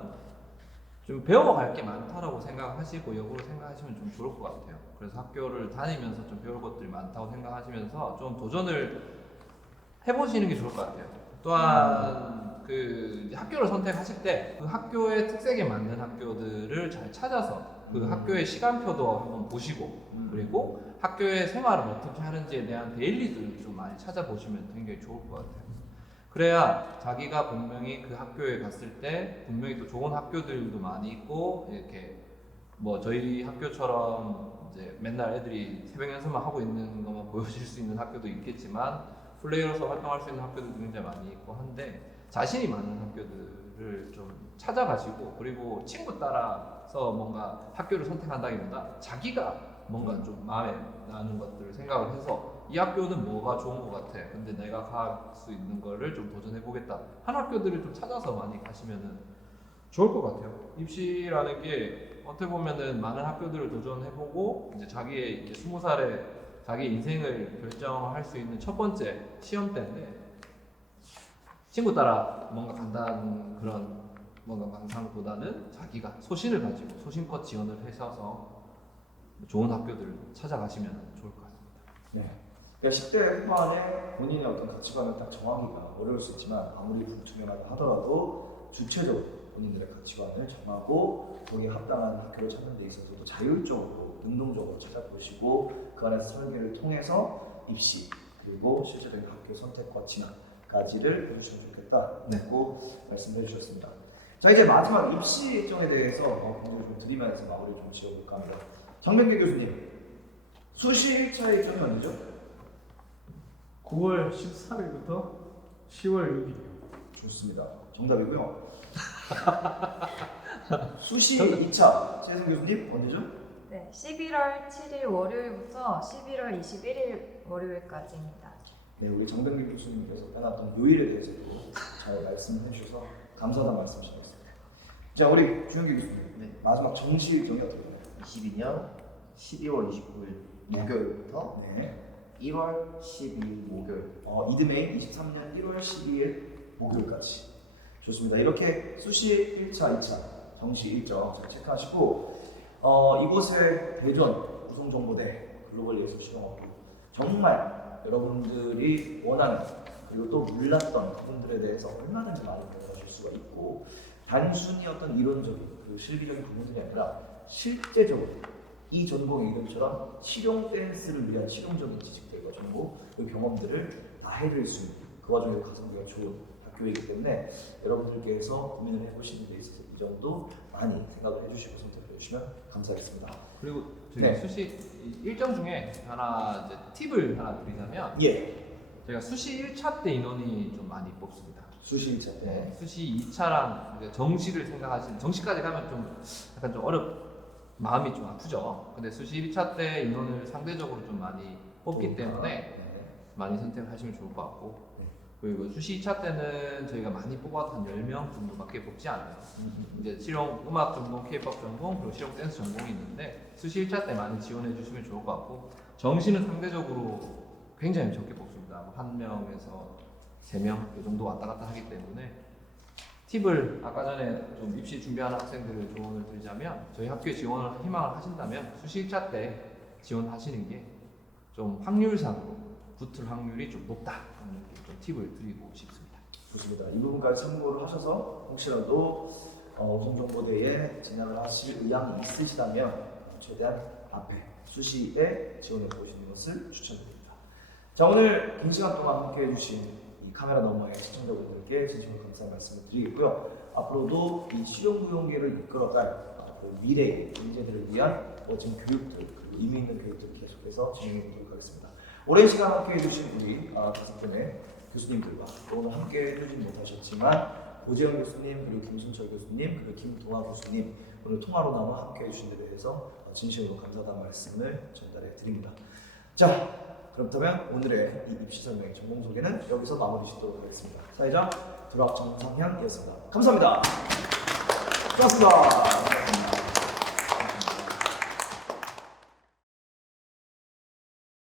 좀 배워갈 게 많다라고 생각하시고 역으로 생각하시면 좀 좋을 것 같아요. 그래서 학교를 다니면서 좀 배울 것들이 많다고 생각하시면서 좀 도전을 해보시는 게 좋을 것 같아요. 또한 그 이제 학교를 선택하실 때 그 학교의 특색에 맞는 학교들을 잘 찾아서 그 학교의 시간표도 한번 보시고 그리고 학교의 생활을 어떻게 하는지에 대한 데일리들을 좀 많이 찾아보시면 굉장히 좋을 것 같아요. 그래야 자기가 분명히 그 학교에 갔을 때 분명히 또 좋은 학교들도 많이 있고 이렇게 뭐 저희 학교처럼 이제 맨날 애들이 새벽 연습만 하고 있는 것만 보여줄 수 있는 학교도 있겠지만 플레이어로서 활동할 수 있는 학교들도 굉장히 많이 있고 한데 자신이 맞는 학교들을 좀 찾아가시고 그리고 친구 따라서 뭔가 학교를 선택한다기보다 자기가 뭔가 좀 마음에 나는 것들을 생각을 해서 이 학교는 뭐가 좋은 것 같아. 근데 내가 갈 수 있는 거를 좀 도전해 보겠다. 한 학교들을 좀 찾아서 많이 가시면은 좋을 것 같아요. 입시라는 게 어떻게 보면은 많은 학교들을 도전해보고 이제 자기의 이제 20살에 자기 인생을 결정할 수 있는 첫 번째 시험 때인데 친구 따라 뭔가 간다는 그런 뭔가 망상보다는 자기가 소신을 가지고 소신껏 지원을 하셔서 좋은 학교들을 찾아가시면 좋을 것 같습니다. 네. 그러니까 10대 후반에 본인의 어떤 가치관을 딱 정하기가 어려울 수 있지만 아무리 불투명하다 하더라도 주체적으로 본인들의 가치관을 정하고 거기에 합당한 학교를 찾는 데 있어서도 자율적으로 능동적으로 찾아보시고 그 안에서 설계를 통해서 입시 그리고 실제적인 학교 선택과 진학까지를 해주시면 좋겠다고 말씀해 주셨습니다. 자 이제 마지막 입시 일정에 대해서 공지를 좀 드리면서 마무리 좀 지어볼까 합니다. 장명기 교수님, 수시 1차 일정이 언제죠? 9월 13일부터 10월 6일이요. 좋습니다. 정답이고요. 수시 2차 최혜성 교수님 언제죠? 네, 11월 7일 월요일부터 11월 21일 월요일까지입니다. 네, 우리 정병기 교수님께서 빼놨던 요일에 대해서도 잘 말씀해 주셔서 감사하다는 말씀 드리겠습니다. 자, 우리 주영기 교수님, 네. 마지막 정시 일정이 어떻게 되나요? 22년 12월 29일 목요일부터 네. 1월 12일 목요일. 이듬해인 23년 1월 12일 목요일까지. 좋습니다. 이렇게 수시 1차, 2차 정시 일정 잘 체크하시고 이곳의 대전 우송정보대 글로벌 예술실용학교 정말 여러분들이 원하는 그리고 또 몰랐던 부분들에 대해서 얼마든지 많이 배워가실 수가 있고 단순히 어떤 이론적인 그 실기적인 부분들이 아니라 실제적으로 이 전공의 이름처럼 실용 댄스를 위한 실용적인 지식들과 정보, 그 경험들을 다 해드릴 수 있는 그 와중에 가성비가 좋은 학교이기 때문에 여러분들께서 고민을 해보시는 데 있어서 이 점도 많이 생각을 해주시고 선택을 해주시면 감사하겠습니다. 그리고 저희 네. 수시 일정 중에 하나 이제 팁을 하나 드리자면 예, 저희가 수시 1차 때 인원이 좀 많이 뽑습니다. 수시 1차 때 수시 2차랑 정시를 생각하시는 정시까지 가면 좀 약간 좀 마음이 좀 아프죠. 근데 수시 1차 때 인원을 상대적으로 좀 많이 뽑기 때문에 많이 선택하시면 좋을 것 같고 그리고 수시 2차 때는 저희가 많이 뽑아도 한 10명 정도밖에 뽑지 않아요. 이제 실용 음악 전공, K-pop 전공, 그리고 실용 댄스 전공이 있는데 수시 1차 때 많이 지원해 주시면 좋을 것 같고 정시는 상대적으로 굉장히 적게 뽑습니다. 뭐 1명에서 3명 이 정도 왔다 갔다 하기 때문에 팁을 아까 전에 좀 입시 준비하는 학생들을 조언을 드리자면 저희 학교에 지원을 희망을 하신다면 수시 1차 때 지원하시는 게 좀 확률상으로 붙을 확률이 좀 높다는 좀 팁을 드리고 싶습니다. 좋습니다. 이 부분까지 참고를 하셔서 혹시라도 우선정보대에 진학을 하실 의향이 있으시다면 최대한 앞에 수시에 지원해 보시는 것을 추천드립니다. 자, 오늘 긴 시간 동안 함께 해주신 이 카메라 너머의 시청자분들께 진심으로 감사의 말씀을 드리겠고요. 앞으로도 이 실용무용계를 이끌어갈 그 미래의 인재들을 위한 멋진 교육들 그리고 의미 있는 교육들 계속해서 진행해 보도록 하겠습니다. 오랜 시간 함께 해주신 우리 다섯 분의 교수님들과 또 오늘 함께 해주진 못하셨지만 고재영 교수님, 그리고 김순철 교수님, 그리고 김동아 교수님 오늘 통화로나마 함께 해주신 데 대해서 진심으로 감사하다는 말씀을 전달해 드립니다. 자, 그렇다면 오늘의 이 입시 설명의 전공 소개는 여기서 마무리 짓도록 하겠습니다. 사회자 두락 정상현이었습니다. 감사합니다. 고맙습니다.